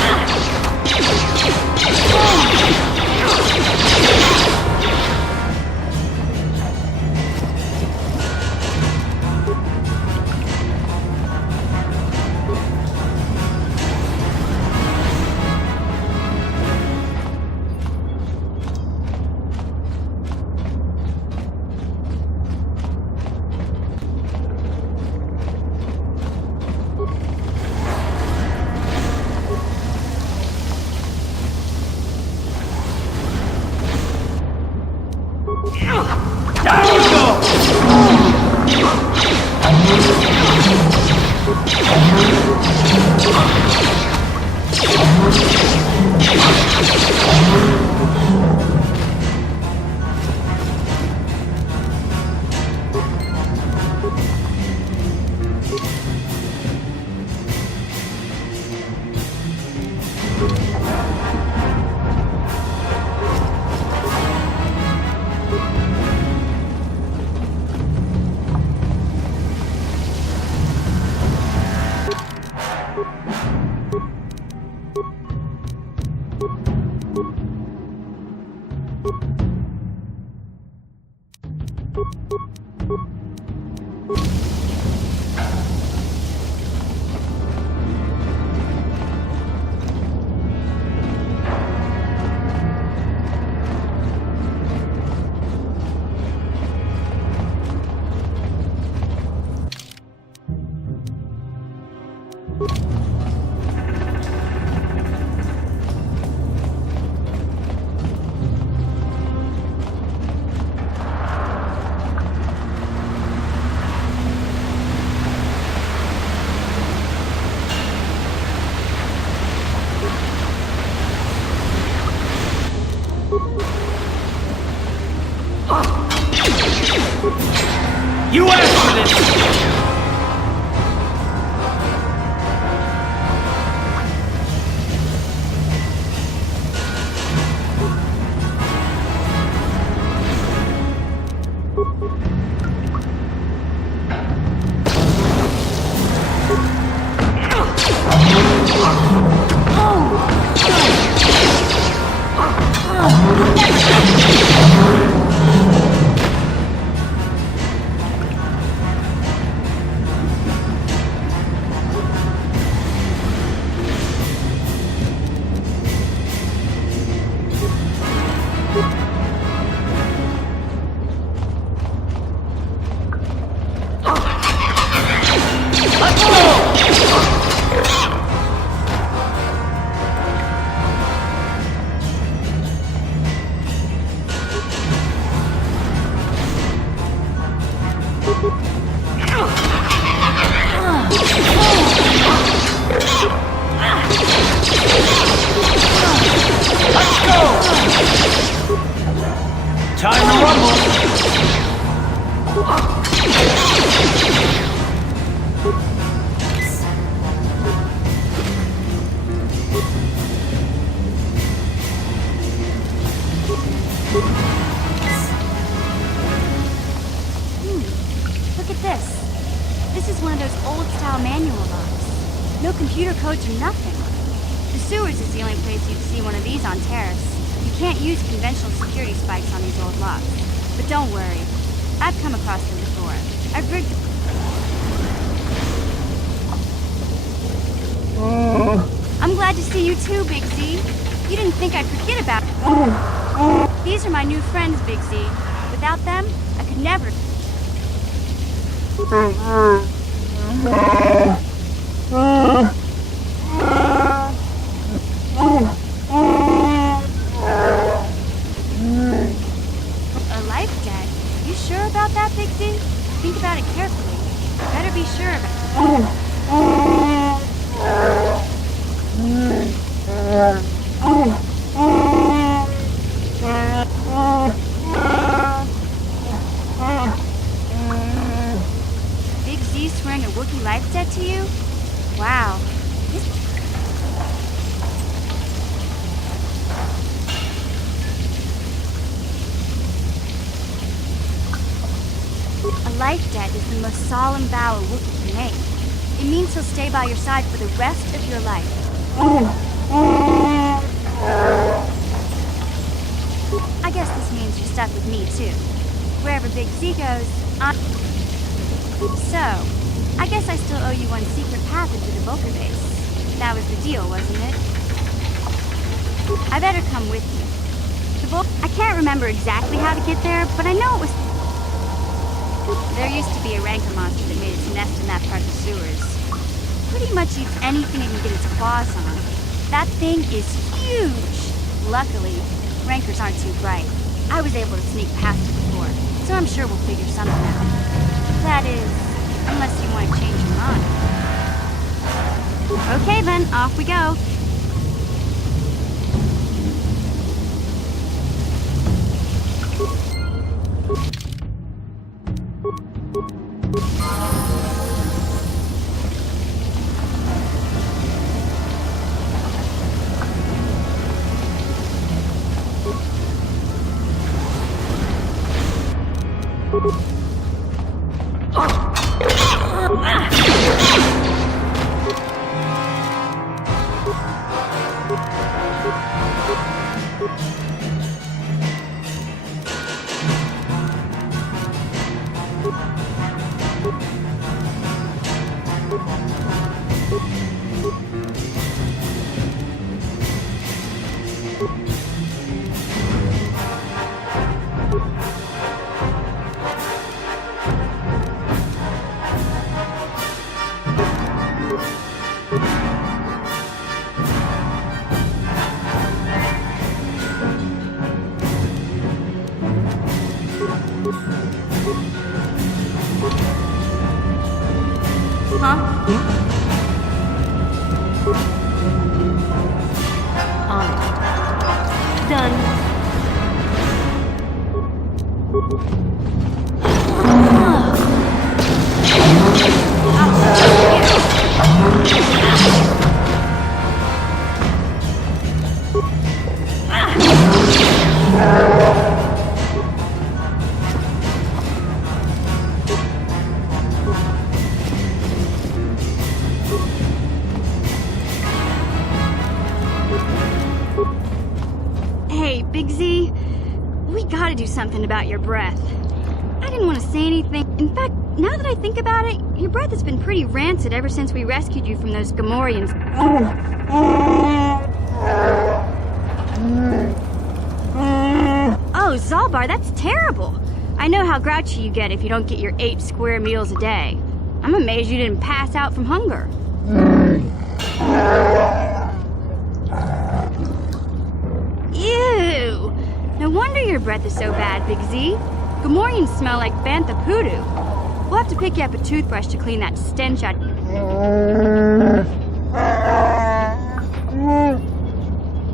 You asked for this! Look at this. This is one of those old-style manual locks. No computer codes or nothing. The sewers is the only place you'd see one of these on Terrace. You can't use conventional security spikes on these old locks. But don't worry. I've come across them before. I've rigged... I'm glad to see you too, Big Z. You didn't think I'd forget about... These are my new friends, Big Z. Without them, I could never... A life debt? You sure about that, Big Z? Think about it carefully. Better be sure of it. Big Z swearing a Wookiee life debt to you? Wow. A life debt is the most solemn vow a Wookiee can make. It means he'll stay by your side for the rest of your life. I guess this means you're stuck with me, too. Wherever Big Z goes, So, I guess I still owe you one secret path into the Volker base. That was the deal, wasn't it? I better come with you. I can't remember exactly how to get there, but I know it was... There used to be a rancor monster that made its nest in that part of the sewers. Pretty much eats anything it can get its claws on. That thing is huge! Luckily, rancors aren't too bright. I was able to sneak past it before, so I'm sure we'll figure something out. That is, unless you want to change your mind. Okay then, off we go. Hey, Big Z, we gotta do something about your breath. I didn't want to say anything. In fact, now that I think about it, your breath has been pretty rancid ever since we rescued you from those Gamorreans. Oh, Zalbar, that's terrible. I know how grouchy you get if you don't get your 8 square meals a day. I'm amazed you didn't pass out from hunger. Ew! No wonder your breath is so bad, Big Z. Gamorreans smell like bantha poodoo. We'll have to pick you up a toothbrush to clean that stench out.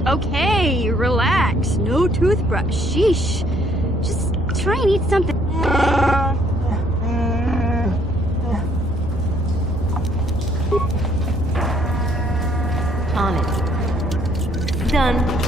Okay, relax. No toothbrush. Sheesh. Just try and eat something. On it. Done.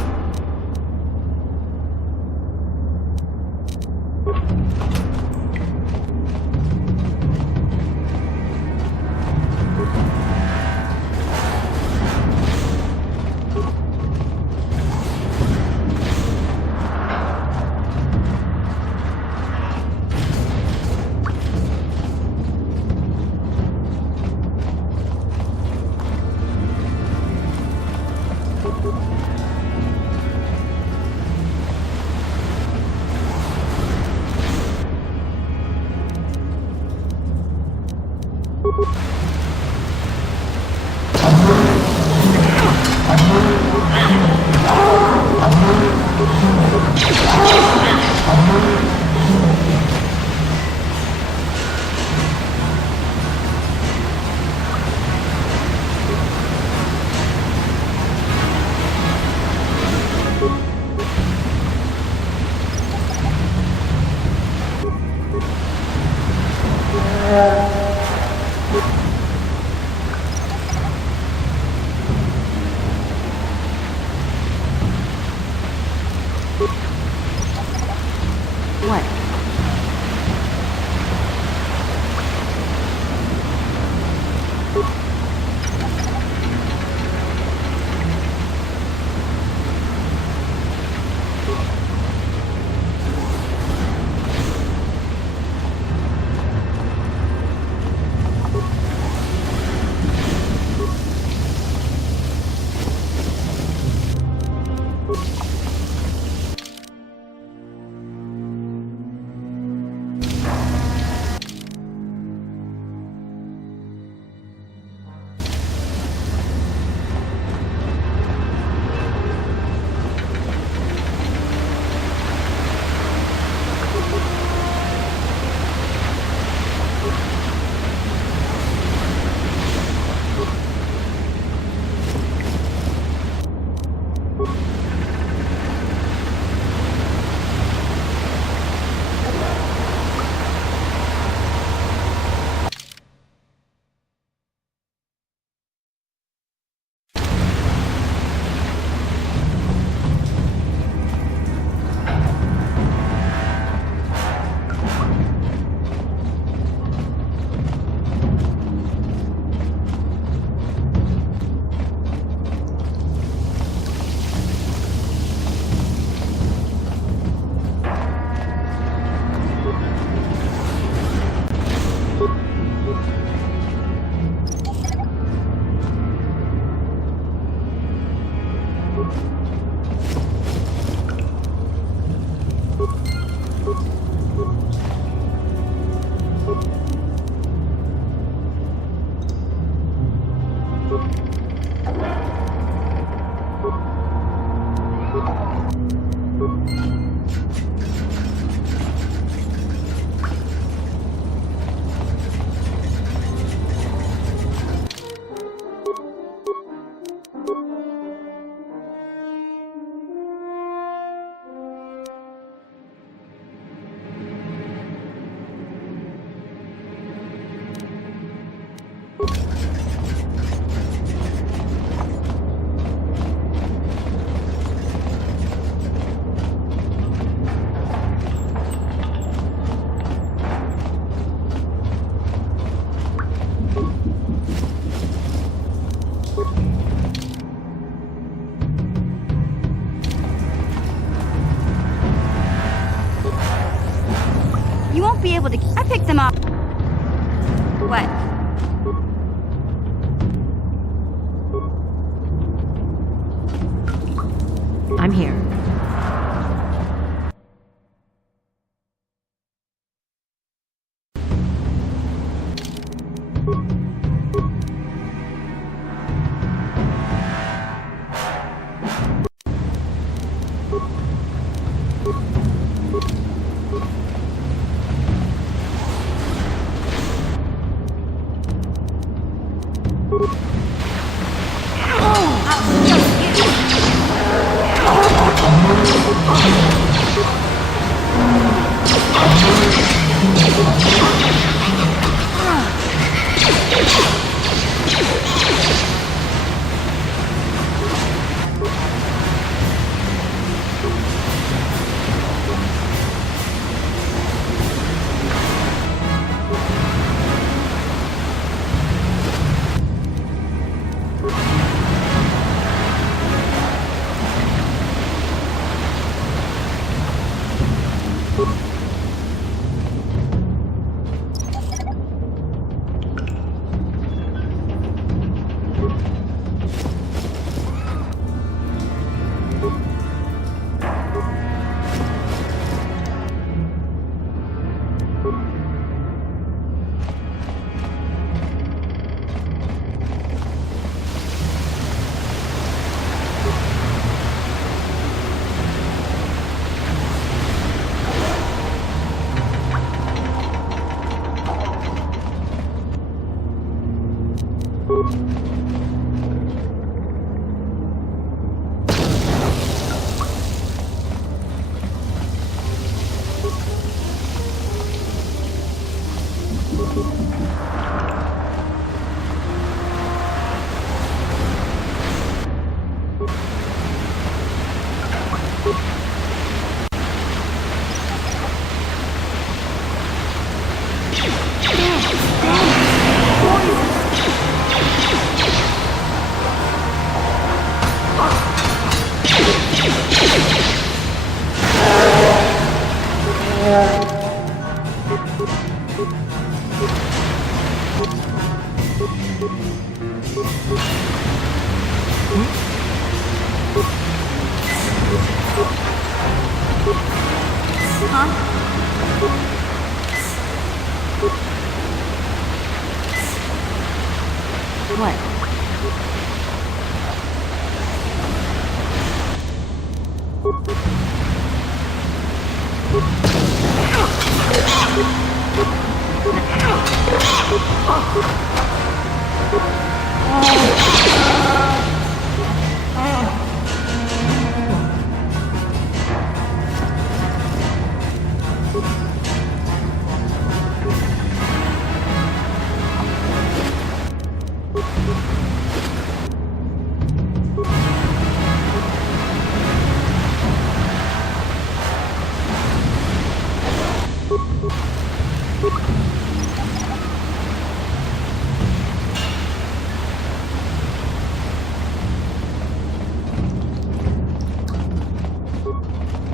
won't be able to... I picked them up. What? I'm here.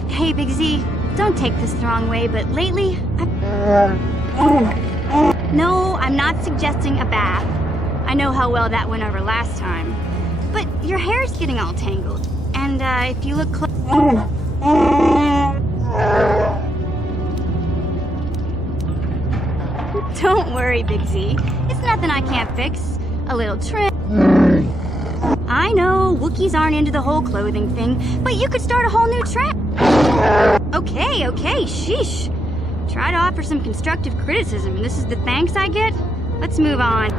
Hey, Big Z, don't take this the wrong way, but lately, No, I'm not suggesting a bath. I know how well that went over last time. But your hair's getting all tangled. And, if you look Don't worry, Big Z. It's nothing I can't fix. A little trim. I know, Wookiees aren't into the whole clothing thing, but you could start a whole new trend. Okay, sheesh. Try to offer some constructive criticism, and this is the thanks I get? Let's move on.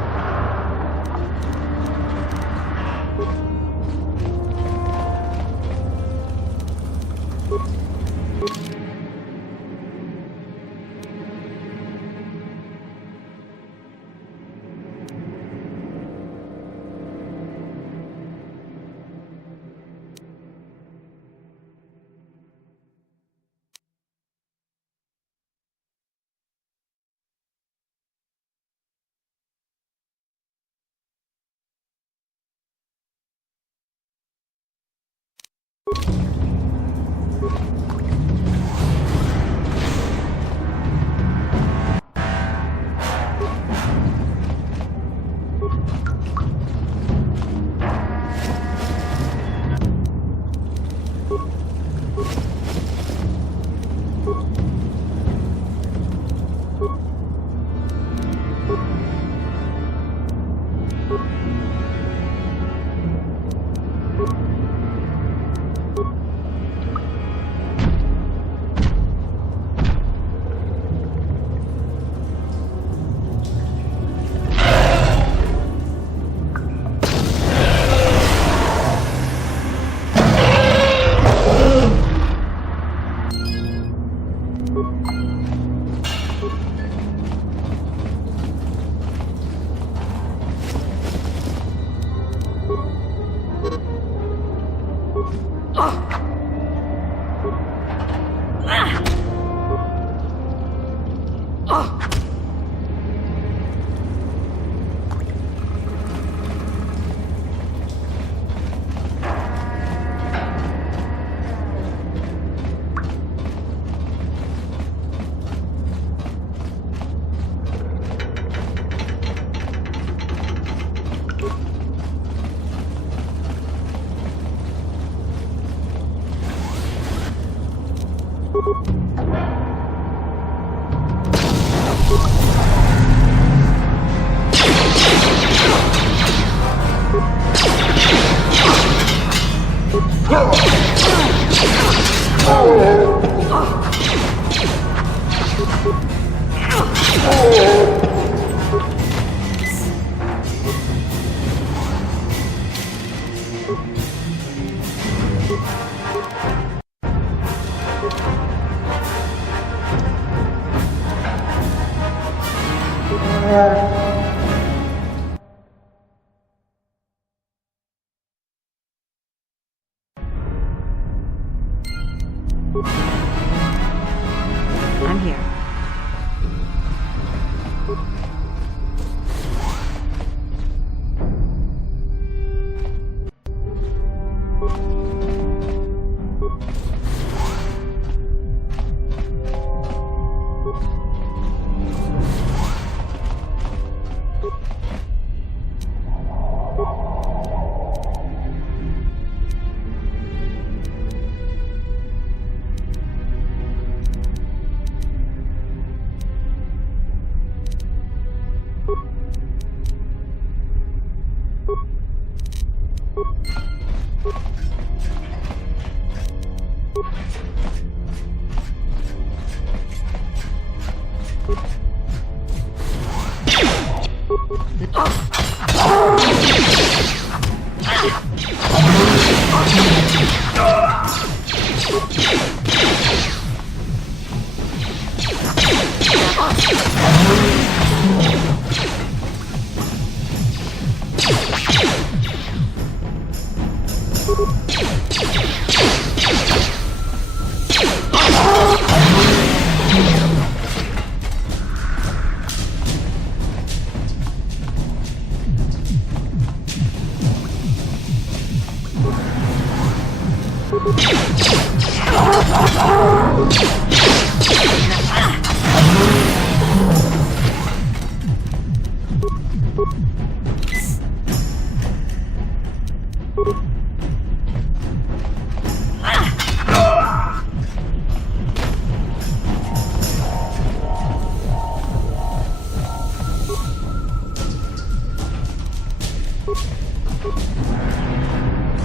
I'm here.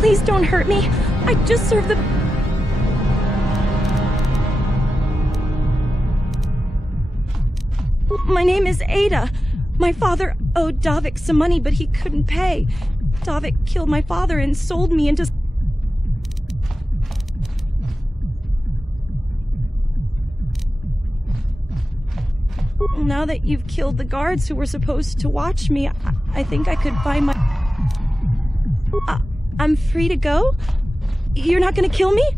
Please don't hurt me. I just served the... My name is Ada. My father owed Davik some money, but he couldn't pay. Davik killed my father and sold me into... Now that you've killed the guards who were supposed to watch me, I think I could find my... I'm free to go? You're not gonna kill me?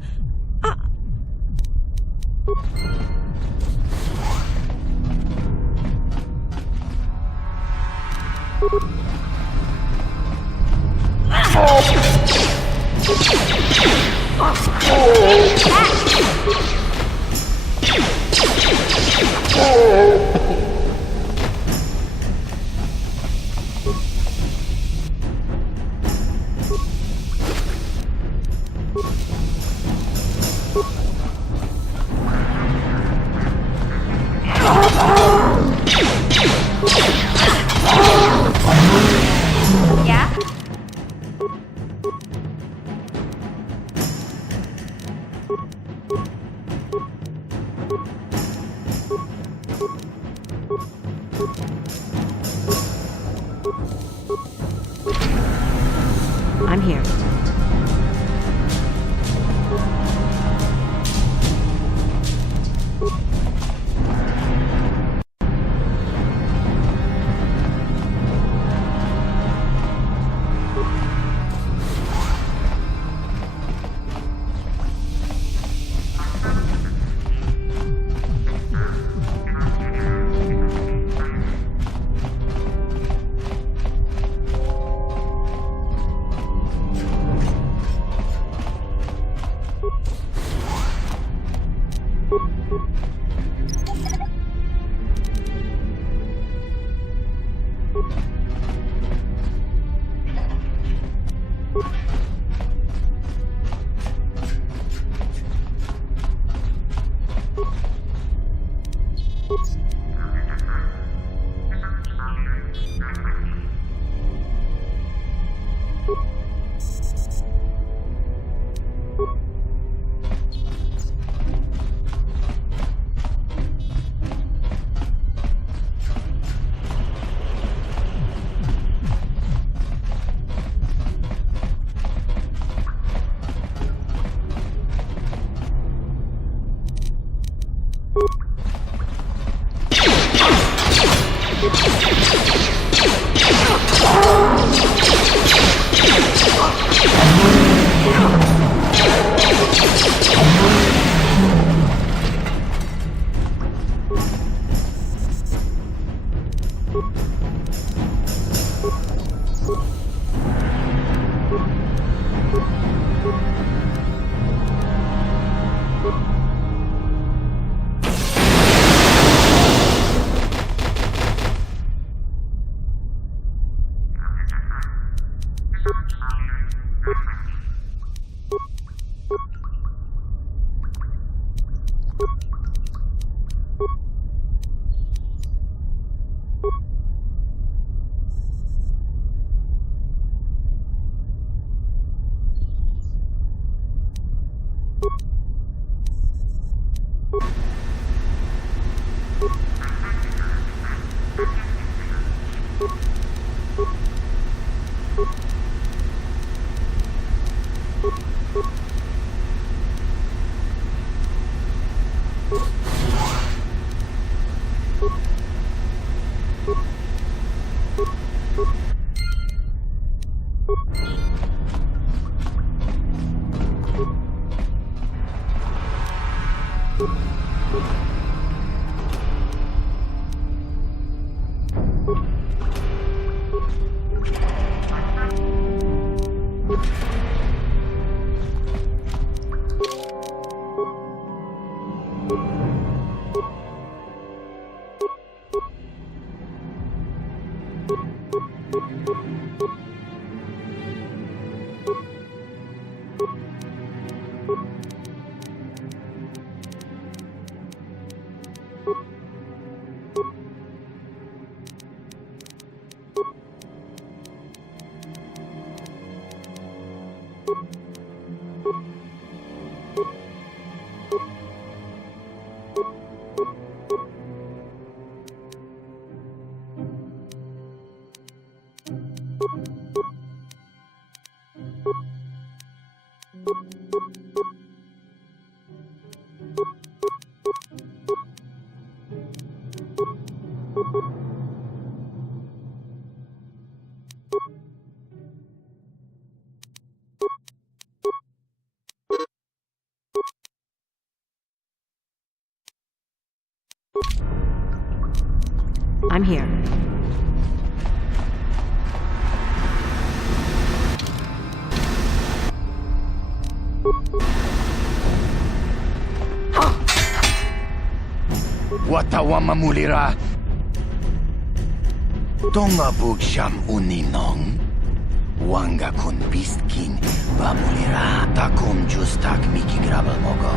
Yeah? I'm here. I'm here. Watawama mulira. Tonga bugsham uninong. Wanga kun bistkin bamulira takum justak miki grabal mogo.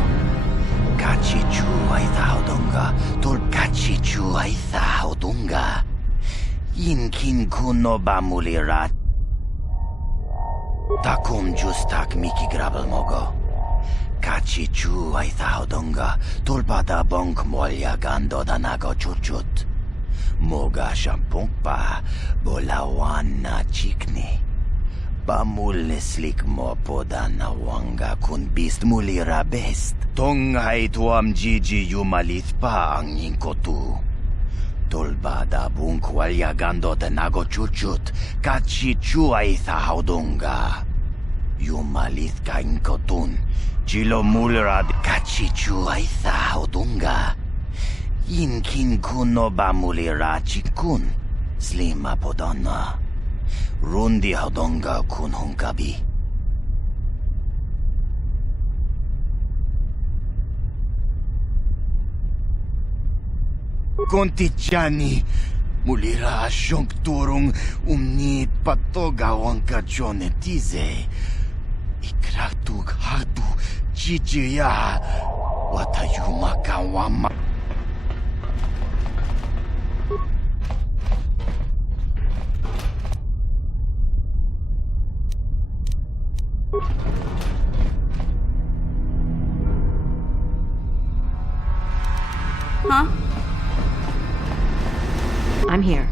Kachi chu aitha odunga. Tul kachi chu aitha odunga. Inkin kuno bamulira. Takum justak miki grabal mogo. Kachi chu aitha odunga. Tulpada bonk molya gando danago chuchut. Moga shampungpa bolawana chikni. Pamulneslik mo podana wanga kun bist mulira best. Tonghai tuam jiji yumalith pa ang inkotu. Tolbada bunk walya gando danago chuchut. Kachi chu aitha haudunga. Yumalith ka inkotun. Chilo mulira kachi chu aitha haudunga. Inkin kuno ba mulira chikun. Slima podana. Rundi haudonga kun hunkabi. Kontichani mulira shonk turung umnit patoga wanka jonetize. Ikratuk hadu chichiya watayuma kawama. Huh? I'm here.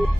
What?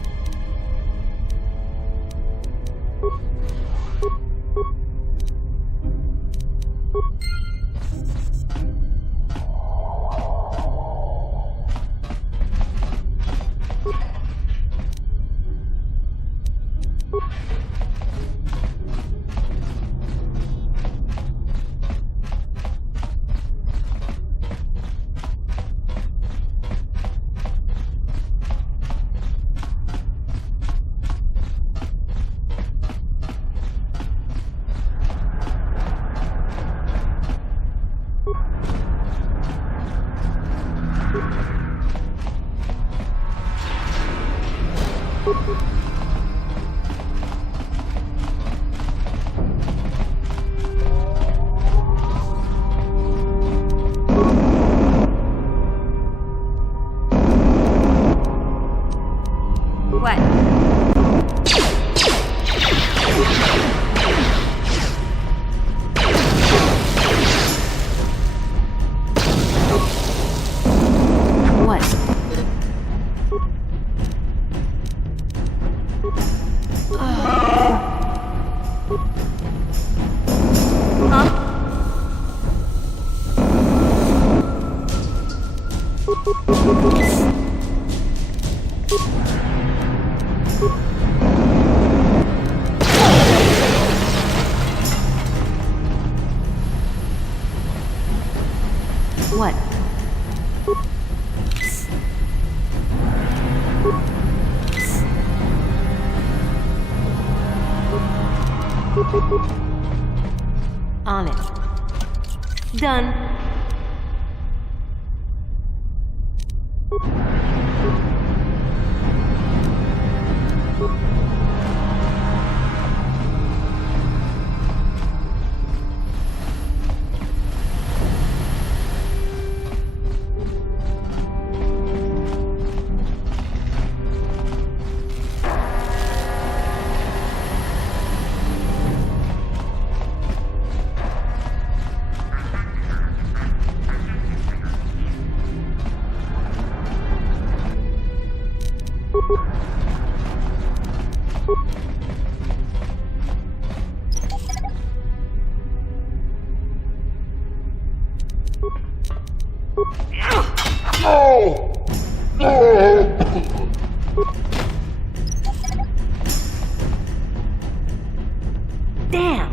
On it. Done. Damn!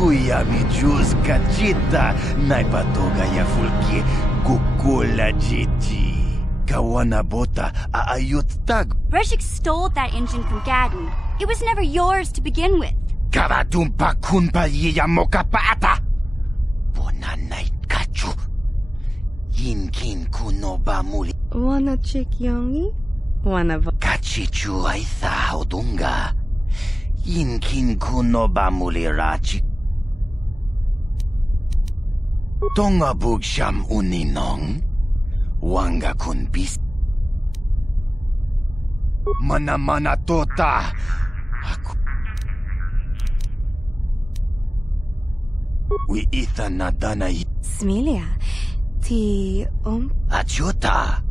Kuya mi jus kachita, naipatoga ya fulki, kukula jiji. Kawana bota aayut tag. Breshik stole that engine from Gadden. It was never yours to begin with. Karadumpa kunpa yiya mokapata. Bonanay kachu. Yinkin kunoba muli. Wanna chick yongi? Wanna Kachichu aitha odunga. Yinkin kunoba muli rachi. Tonga bugsham uninong. Wanga kun bis. Mana tota. Aku. We itha nadana. Smilia. Ti Achuta.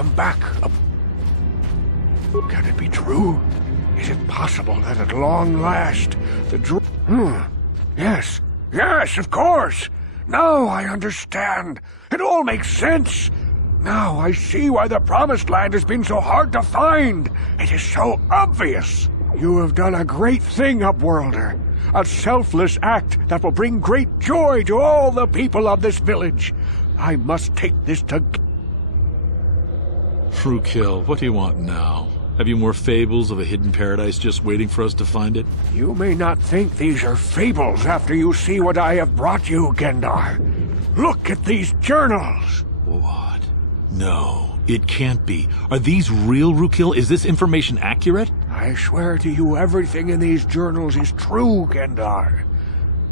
come back. Can it be true? Is it possible that at long last the Yes, yes, of course. Now I understand. It all makes sense. Now I see why the Promised Land has been so hard to find. It is so obvious. You have done a great thing, Upworlder. A selfless act that will bring great joy to all the people of this village. I must take this to... Rakghouls, what do you want now? Have you more fables of a hidden paradise just waiting for us to find it? You may not think these are fables after you see what I have brought you, Gendar. Look at these journals. What? No, it can't be. Are these real, Rakghouls? Is this information accurate? I swear to you everything in these journals is true, Gendar.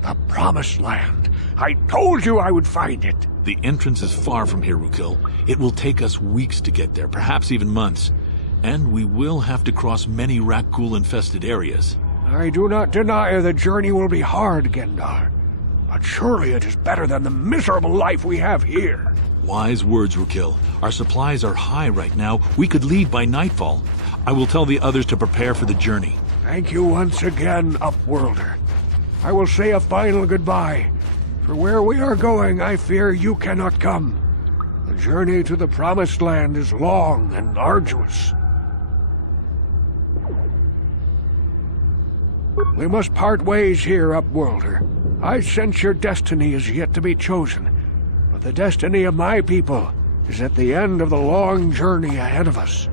The Promised Land. I told you I would find it. The entrance is far from here, Rakghouls. It will take us weeks to get there, perhaps even months. And we will have to cross many Rakghoul-infested areas. I do not deny the journey will be hard, Gendar. But surely it is better than the miserable life we have here. Wise words, Rakghouls. Our supplies are high right now. We could leave by nightfall. I will tell the others to prepare for the journey. Thank you once again, Upworlder. I will say a final goodbye. For where we are going, I fear you cannot come. The journey to the Promised Land is long and arduous. We must part ways here, Upworlder. I sense your destiny is yet to be chosen, but the destiny of my people is at the end of the long journey ahead of us.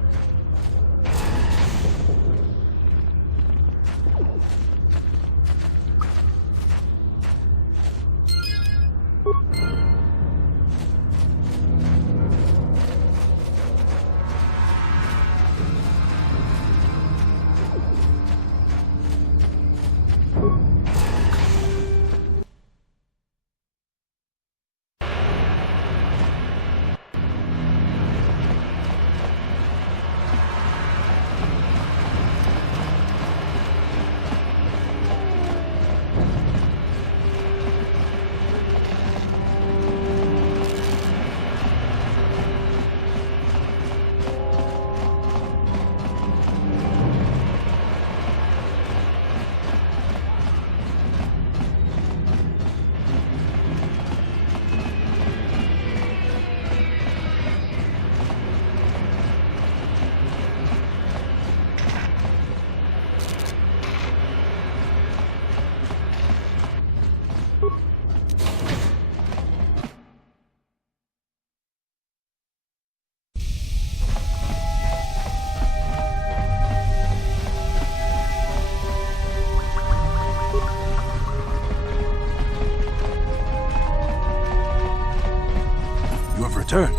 Returned.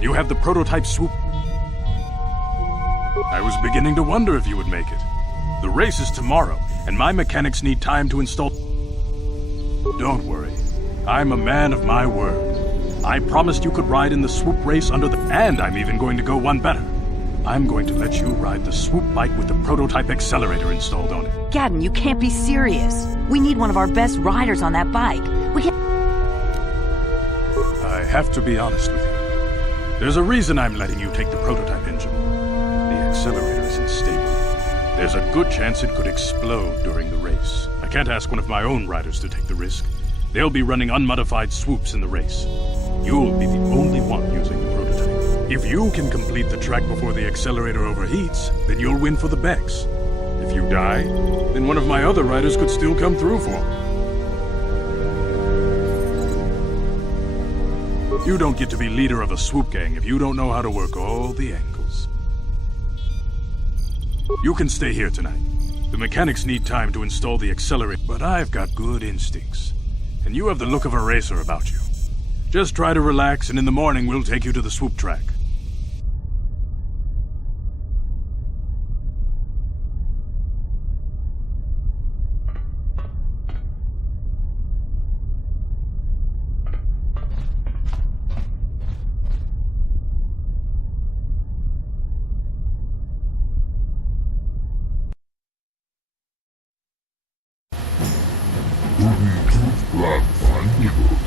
You have the prototype swoop. I was beginning to wonder if you would make it. The race is tomorrow, and my mechanics need time to install... Don't worry. I'm a man of my word. I promised you could ride in the swoop race under the... And I'm even going to go one better. I'm going to let you ride the swoop bike with the prototype accelerator installed on it. Gadden, you can't be serious. We need one of our best riders on that bike. We can't... I have to be honest with you. There's a reason I'm letting you take the prototype engine. The accelerator isn't stable. There's a good chance it could explode during the race. I can't ask one of my own riders to take the risk. They'll be running unmodified swoops in the race. You'll be the only one using the prototype. If you can complete the track before the accelerator overheats, then you'll win for the Bex. If you die, then one of my other riders could still come through for me. You don't get to be leader of a swoop gang if you don't know how to work all the angles. You can stay here tonight. The mechanics need time to install the accelerator, but I've got good instincts. And you have the look of a racer about you. Just try to relax, and in the morning we'll take you to the swoop track.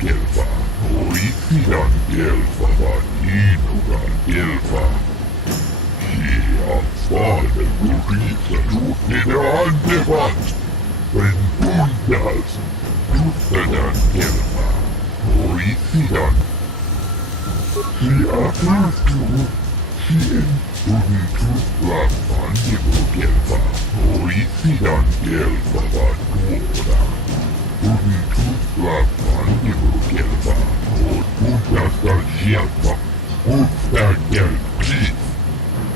Gelfa, Oikidan Gelfa, Vakinugan Gelfa. Fader Lorisa trodde andefatt, men bundas tuttadan kelma, orisidan. Sia fyrstu, sien unitutla mandivokelma, orisidan kelma var tuoda. Unitutla mandivokelma, bundastan sieltä, upptäcker pris.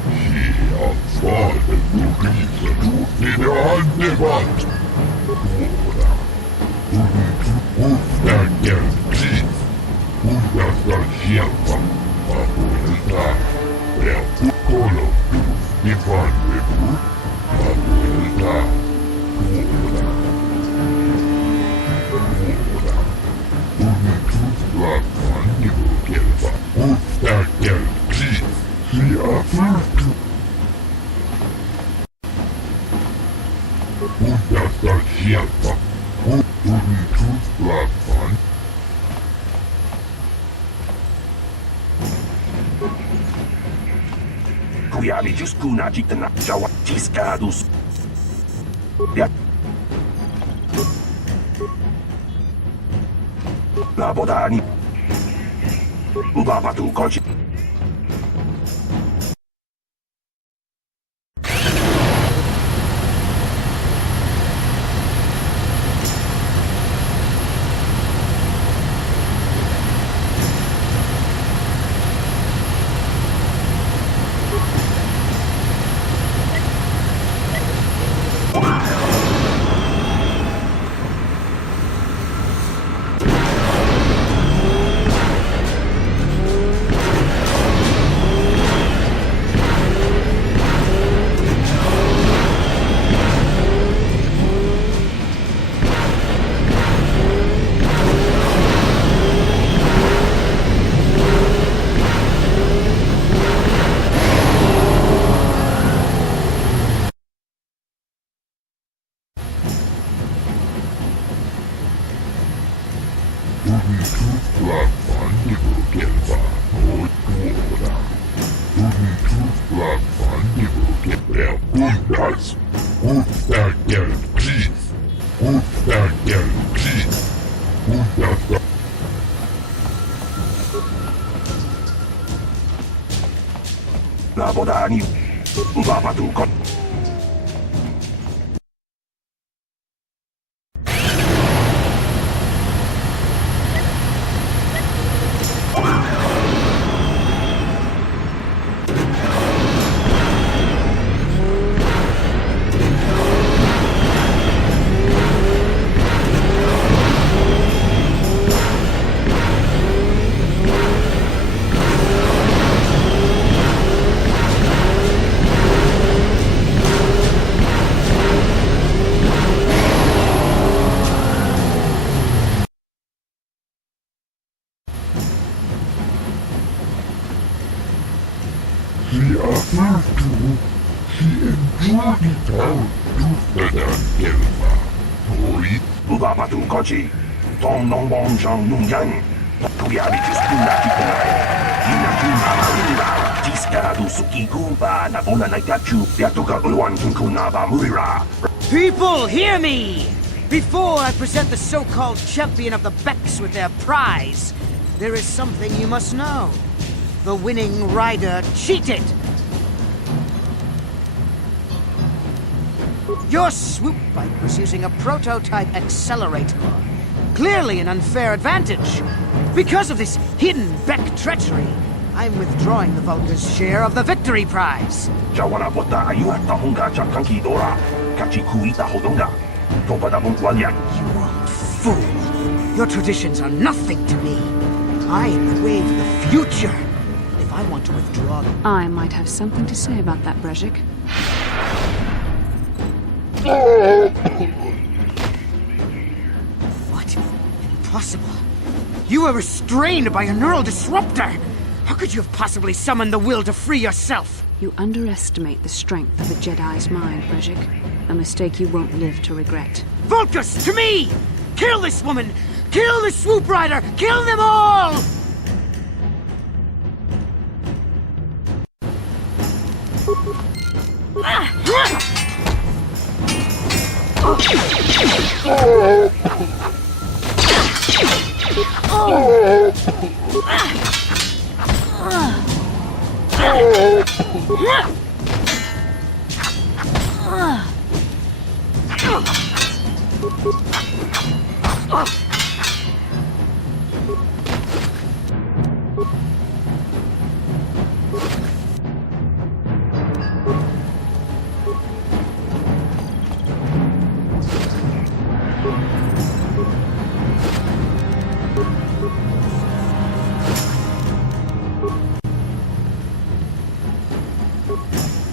Sia Fader Lorisa trodde andefatt, tuoda. Upptäcker pris. Bundastan sieltä, apuelta. Ja kolottuu, niin vanhemmu, apuelta. Tuoda. Tuoda. Unitutla mandivokelma, upptäcker pris. Sia fyrstu. Bundastan sieltä, unitutla mandivokelma. Kujawi juskuna jitna jawa tiskadus. Ja. Labodani. Ubapatu koci. Unitutla mandivokelma, tuoda. Unitutla mandivokelma. Ja bundas, upptäcker pris. Upptäcker pris. Bundastan. Labodani. Ubapatu koci. Sia fyrstu, sien juonitaan tuttadan kelma, orit. Ubapatu koci. Tom non bon jang nung yang. Kujawi juskuna jitna. Hinakuna marira. Tiskadu suki kumpa na bona naitachu. Yatoka uluan kinkuna ba murira. People, hear me! Before I present the so-called champion of the Becks with their prize, there is something you must know. The winning rider cheated! Your swoop bike was using a prototype accelerator. Clearly an unfair advantage. Because of this hidden Beck treachery, I'm withdrawing the Vulca's share of the victory prize. Jawana bota ayuata honga jakanki dora. Kachi kuita hodonga. Topada buntualian. You old fool! Your traditions are nothing to me. I am the wave of the future. If I want to withdraw them... I might have something to say about that, Brezhik. What? Impossible. You were restrained by a neural disruptor! How could you have possibly summoned the will to free yourself? You underestimate the strength of the Jedi's mind, Brezhik. A mistake you won't live to regret. Vulcus, to me! Kill this woman! Kill the swoop rider! Kill them all!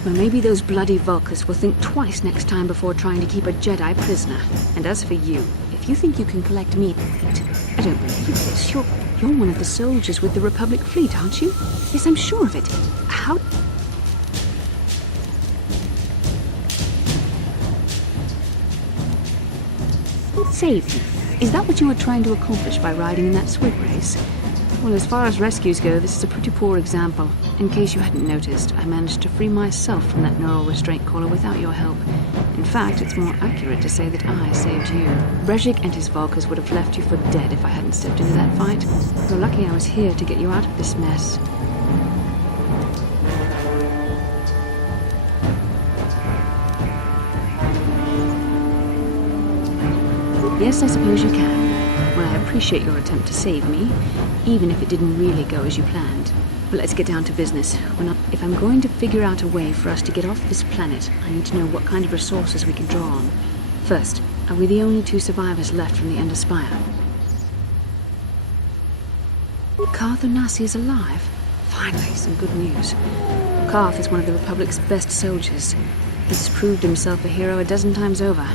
Well, maybe those bloody Vulkars will think twice next time before trying to keep a Jedi prisoner. And as for you, if you think you can collect me, I don't believe this. You're one of the soldiers with the Republic fleet, aren't you? Yes, I'm sure of it. How... Save me. Is that what you were trying to accomplish by riding in that swig race? Well, as far as rescues go, this is a pretty poor example. In case you hadn't noticed, I managed to free myself from that neural restraint collar without your help. In fact, it's more accurate to say that I saved you. Brejik and his Vulkars would have left you for dead if I hadn't stepped into that fight. You're lucky I was here to get you out of this mess. Yes, I suppose you can. Well, I appreciate your attempt to save me, even if it didn't really go as you planned. But let's get down to business. If I'm going to figure out a way for us to get off this planet, I need to know what kind of resources we can draw on. First, are we the only two survivors left from the Ender Spire? Karth Onasi is alive? Finally, some good news. Karth is one of the Republic's best soldiers. He's proved himself a hero a dozen times over.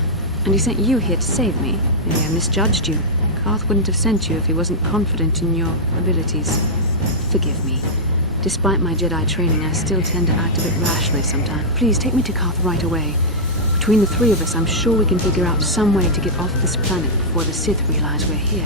And he sent you here to save me. Maybe I misjudged you. Karth wouldn't have sent you if he wasn't confident in your abilities. Forgive me. Despite my Jedi training, I still tend to act a bit rashly sometimes. Please, take me to Karth right away. Between the three of us, I'm sure we can figure out some way to get off this planet before the Sith realize we're here.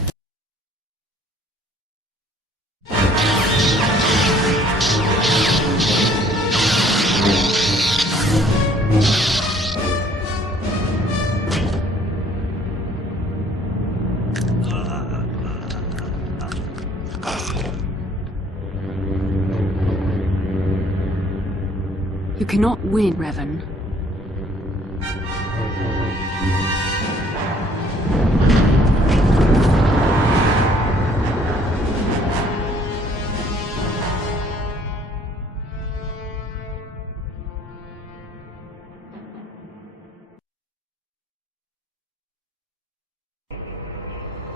You cannot win, Revan.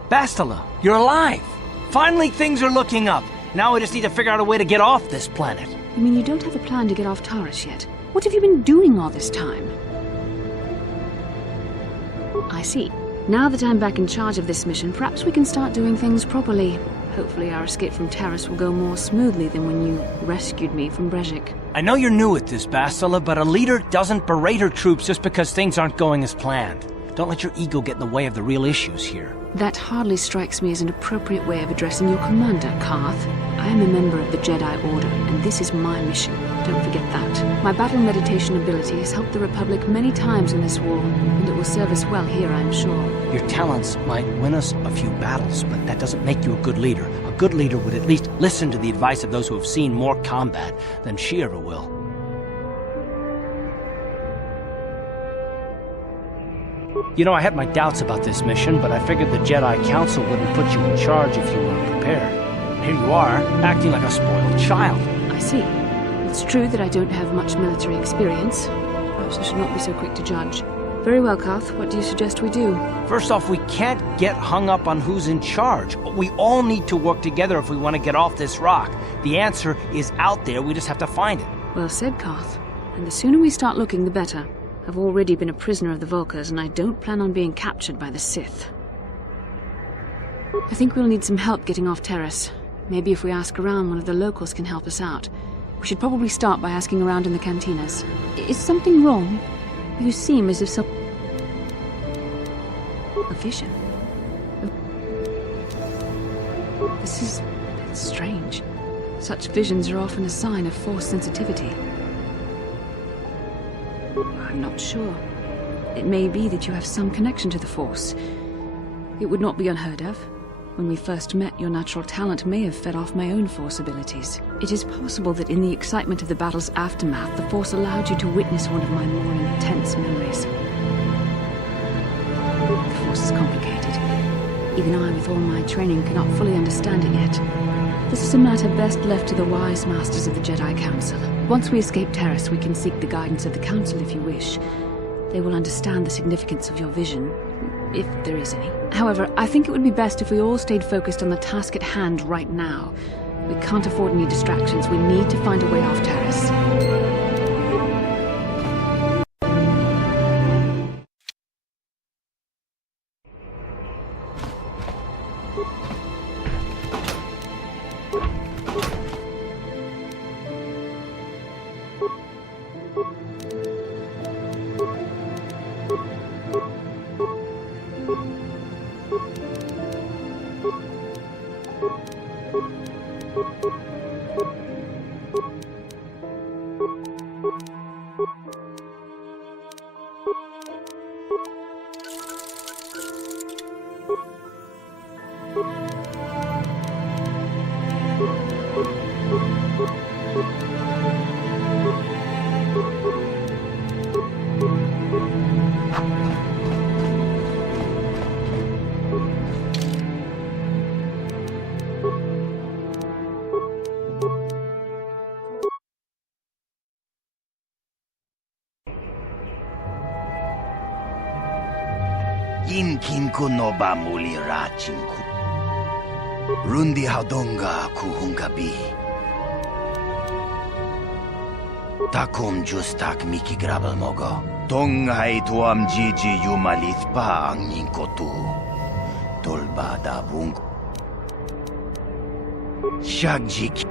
Bastila, you're alive! Finally, things are looking up. Now we just need to figure out a way to get off this planet. You mean you don't have a plan to get off Taris yet? What have you been doing all this time? I see. Now that I'm back in charge of this mission, perhaps we can start doing things properly. Hopefully our escape from Taris will go more smoothly than when you rescued me from Brejik. I know you're new at this, Bastila, but a leader doesn't berate her troops just because things aren't going as planned. Don't let your ego get in the way of the real issues here. That hardly strikes me as an appropriate way of addressing your commander, Karth. I am a member of the Jedi Order, and this is my mission. Don't forget that. My battle meditation ability has helped the Republic many times in this war, and it will serve us well here, I'm sure. Your talents might win us a few battles, but that doesn't make you a good leader. A good leader would at least listen to the advice of those who have seen more combat than she ever will. You know, I had my doubts about this mission, but I figured the Jedi Council wouldn't put you in charge if you weren't prepared. Here you are, acting like a spoiled child. I see. It's true that I don't have much military experience. Perhaps I should not be so quick to judge. Very well, Karth. What do you suggest we do? First off, we can't get hung up on who's in charge. We all need to work together if we want to get off this rock. The answer is out there. We just have to find it. Well said, Karth. And the sooner we start looking, the better. I've already been a prisoner of the Vulkars, and I don't plan on being captured by the Sith. I think we'll need some help getting off Taris. Maybe if we ask around, one of the locals can help us out. We should probably start by asking around in the cantinas. Is something wrong? You seem as if some... A vision? This is... it's strange. Such visions are often a sign of force sensitivity. I'm not sure. It may be that you have some connection to the Force. It would not be unheard of. When we first met, your natural talent may have fed off my own Force abilities. It is possible that in the excitement of the battle's aftermath, the Force allowed you to witness one of my more intense memories. The Force is complicated. Even I, with all my training, cannot fully understand it yet. This is a matter best left to the wise masters of the Jedi Council. Once we escape Terrace, we can seek the guidance of the Council if you wish. They will understand the significance of your vision, if there is any. However, I think it would be best if we all stayed focused on the task at hand right now. We can't afford any distractions. We need to find a way off Terrace. Inkinko no ba muli rachinku. Rundi haudonga kuhungabi. Takum justak miki grabal mogo. Tonghai tuam jiji yumalith pa ang ninkotu. Tolba da bung. Shagjik.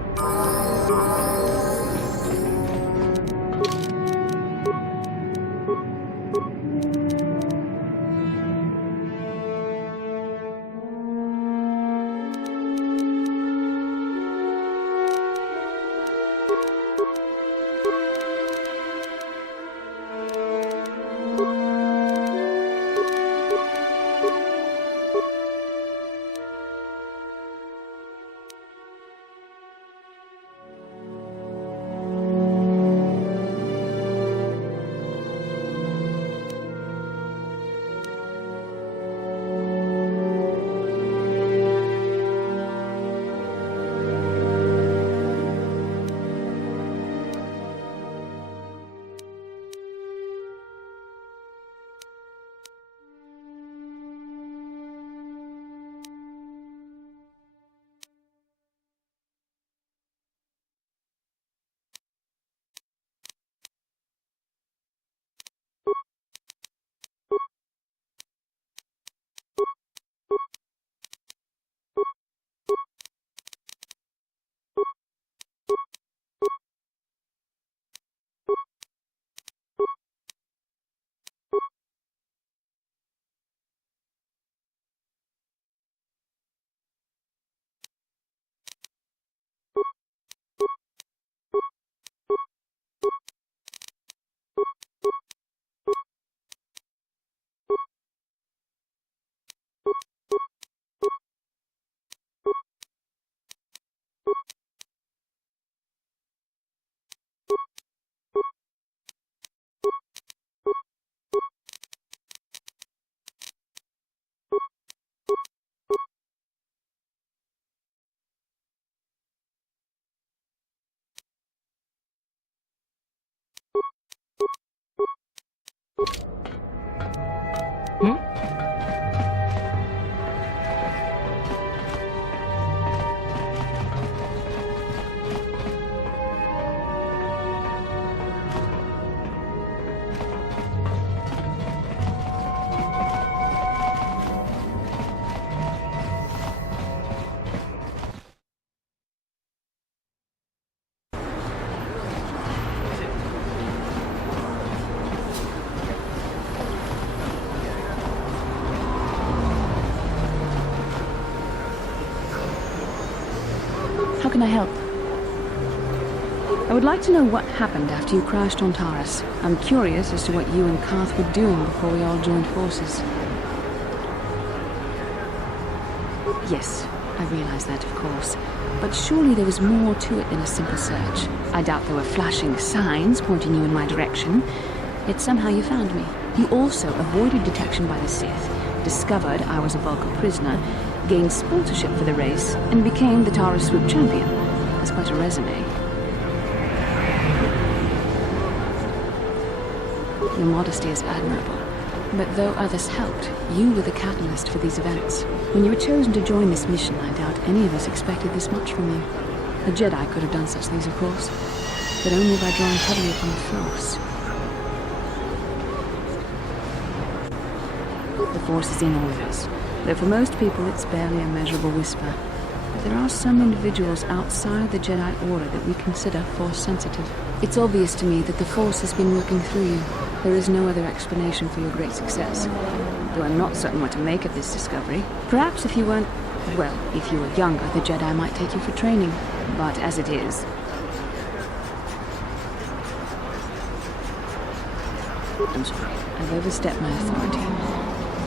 How can I help? I would like to know what happened after you crashed on Taurus. I'm curious as to what you and Karth were doing before we all joined forces. Yes, I realize that, of course. But surely there was more to it than a simple search. I doubt there were flashing signs pointing you in my direction. Yet somehow you found me. You also avoided detection by the Sith, discovered I was a Vulcan prisoner, gained sponsorship for the race, and became the Taurus Swoop champion. That's quite a resume. Your modesty is admirable. But though others helped, you were the catalyst for these events. When you were chosen to join this mission, I doubt any of us expected this much from you. A Jedi could have done such things, of course, but only by drawing heavily upon the Force. The Force is in all of us, though for most people it's barely a measurable whisper. But there are some individuals outside the Jedi Order that we consider Force-sensitive. It's obvious to me that the Force has been working through you. There is no other explanation for your great success, though I'm not certain what to make of this discovery. Perhaps if you weren't... well, if you were younger, the Jedi might take you for training. But as it is... I'm sorry. I've overstepped my authority.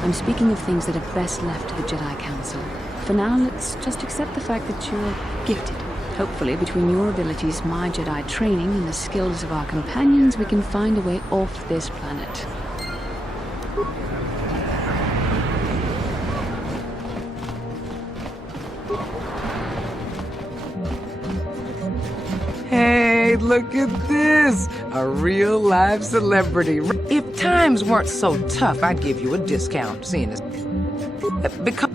I'm speaking of things that are best left to the Jedi Council. For now, let's just accept the fact that you're gifted. Hopefully, between your abilities, my Jedi training, and the skills of our companions, we can find a way off this planet. Hey, look at this! A real live celebrity. If times weren't so tough, I'd give you a discount, seeing as... because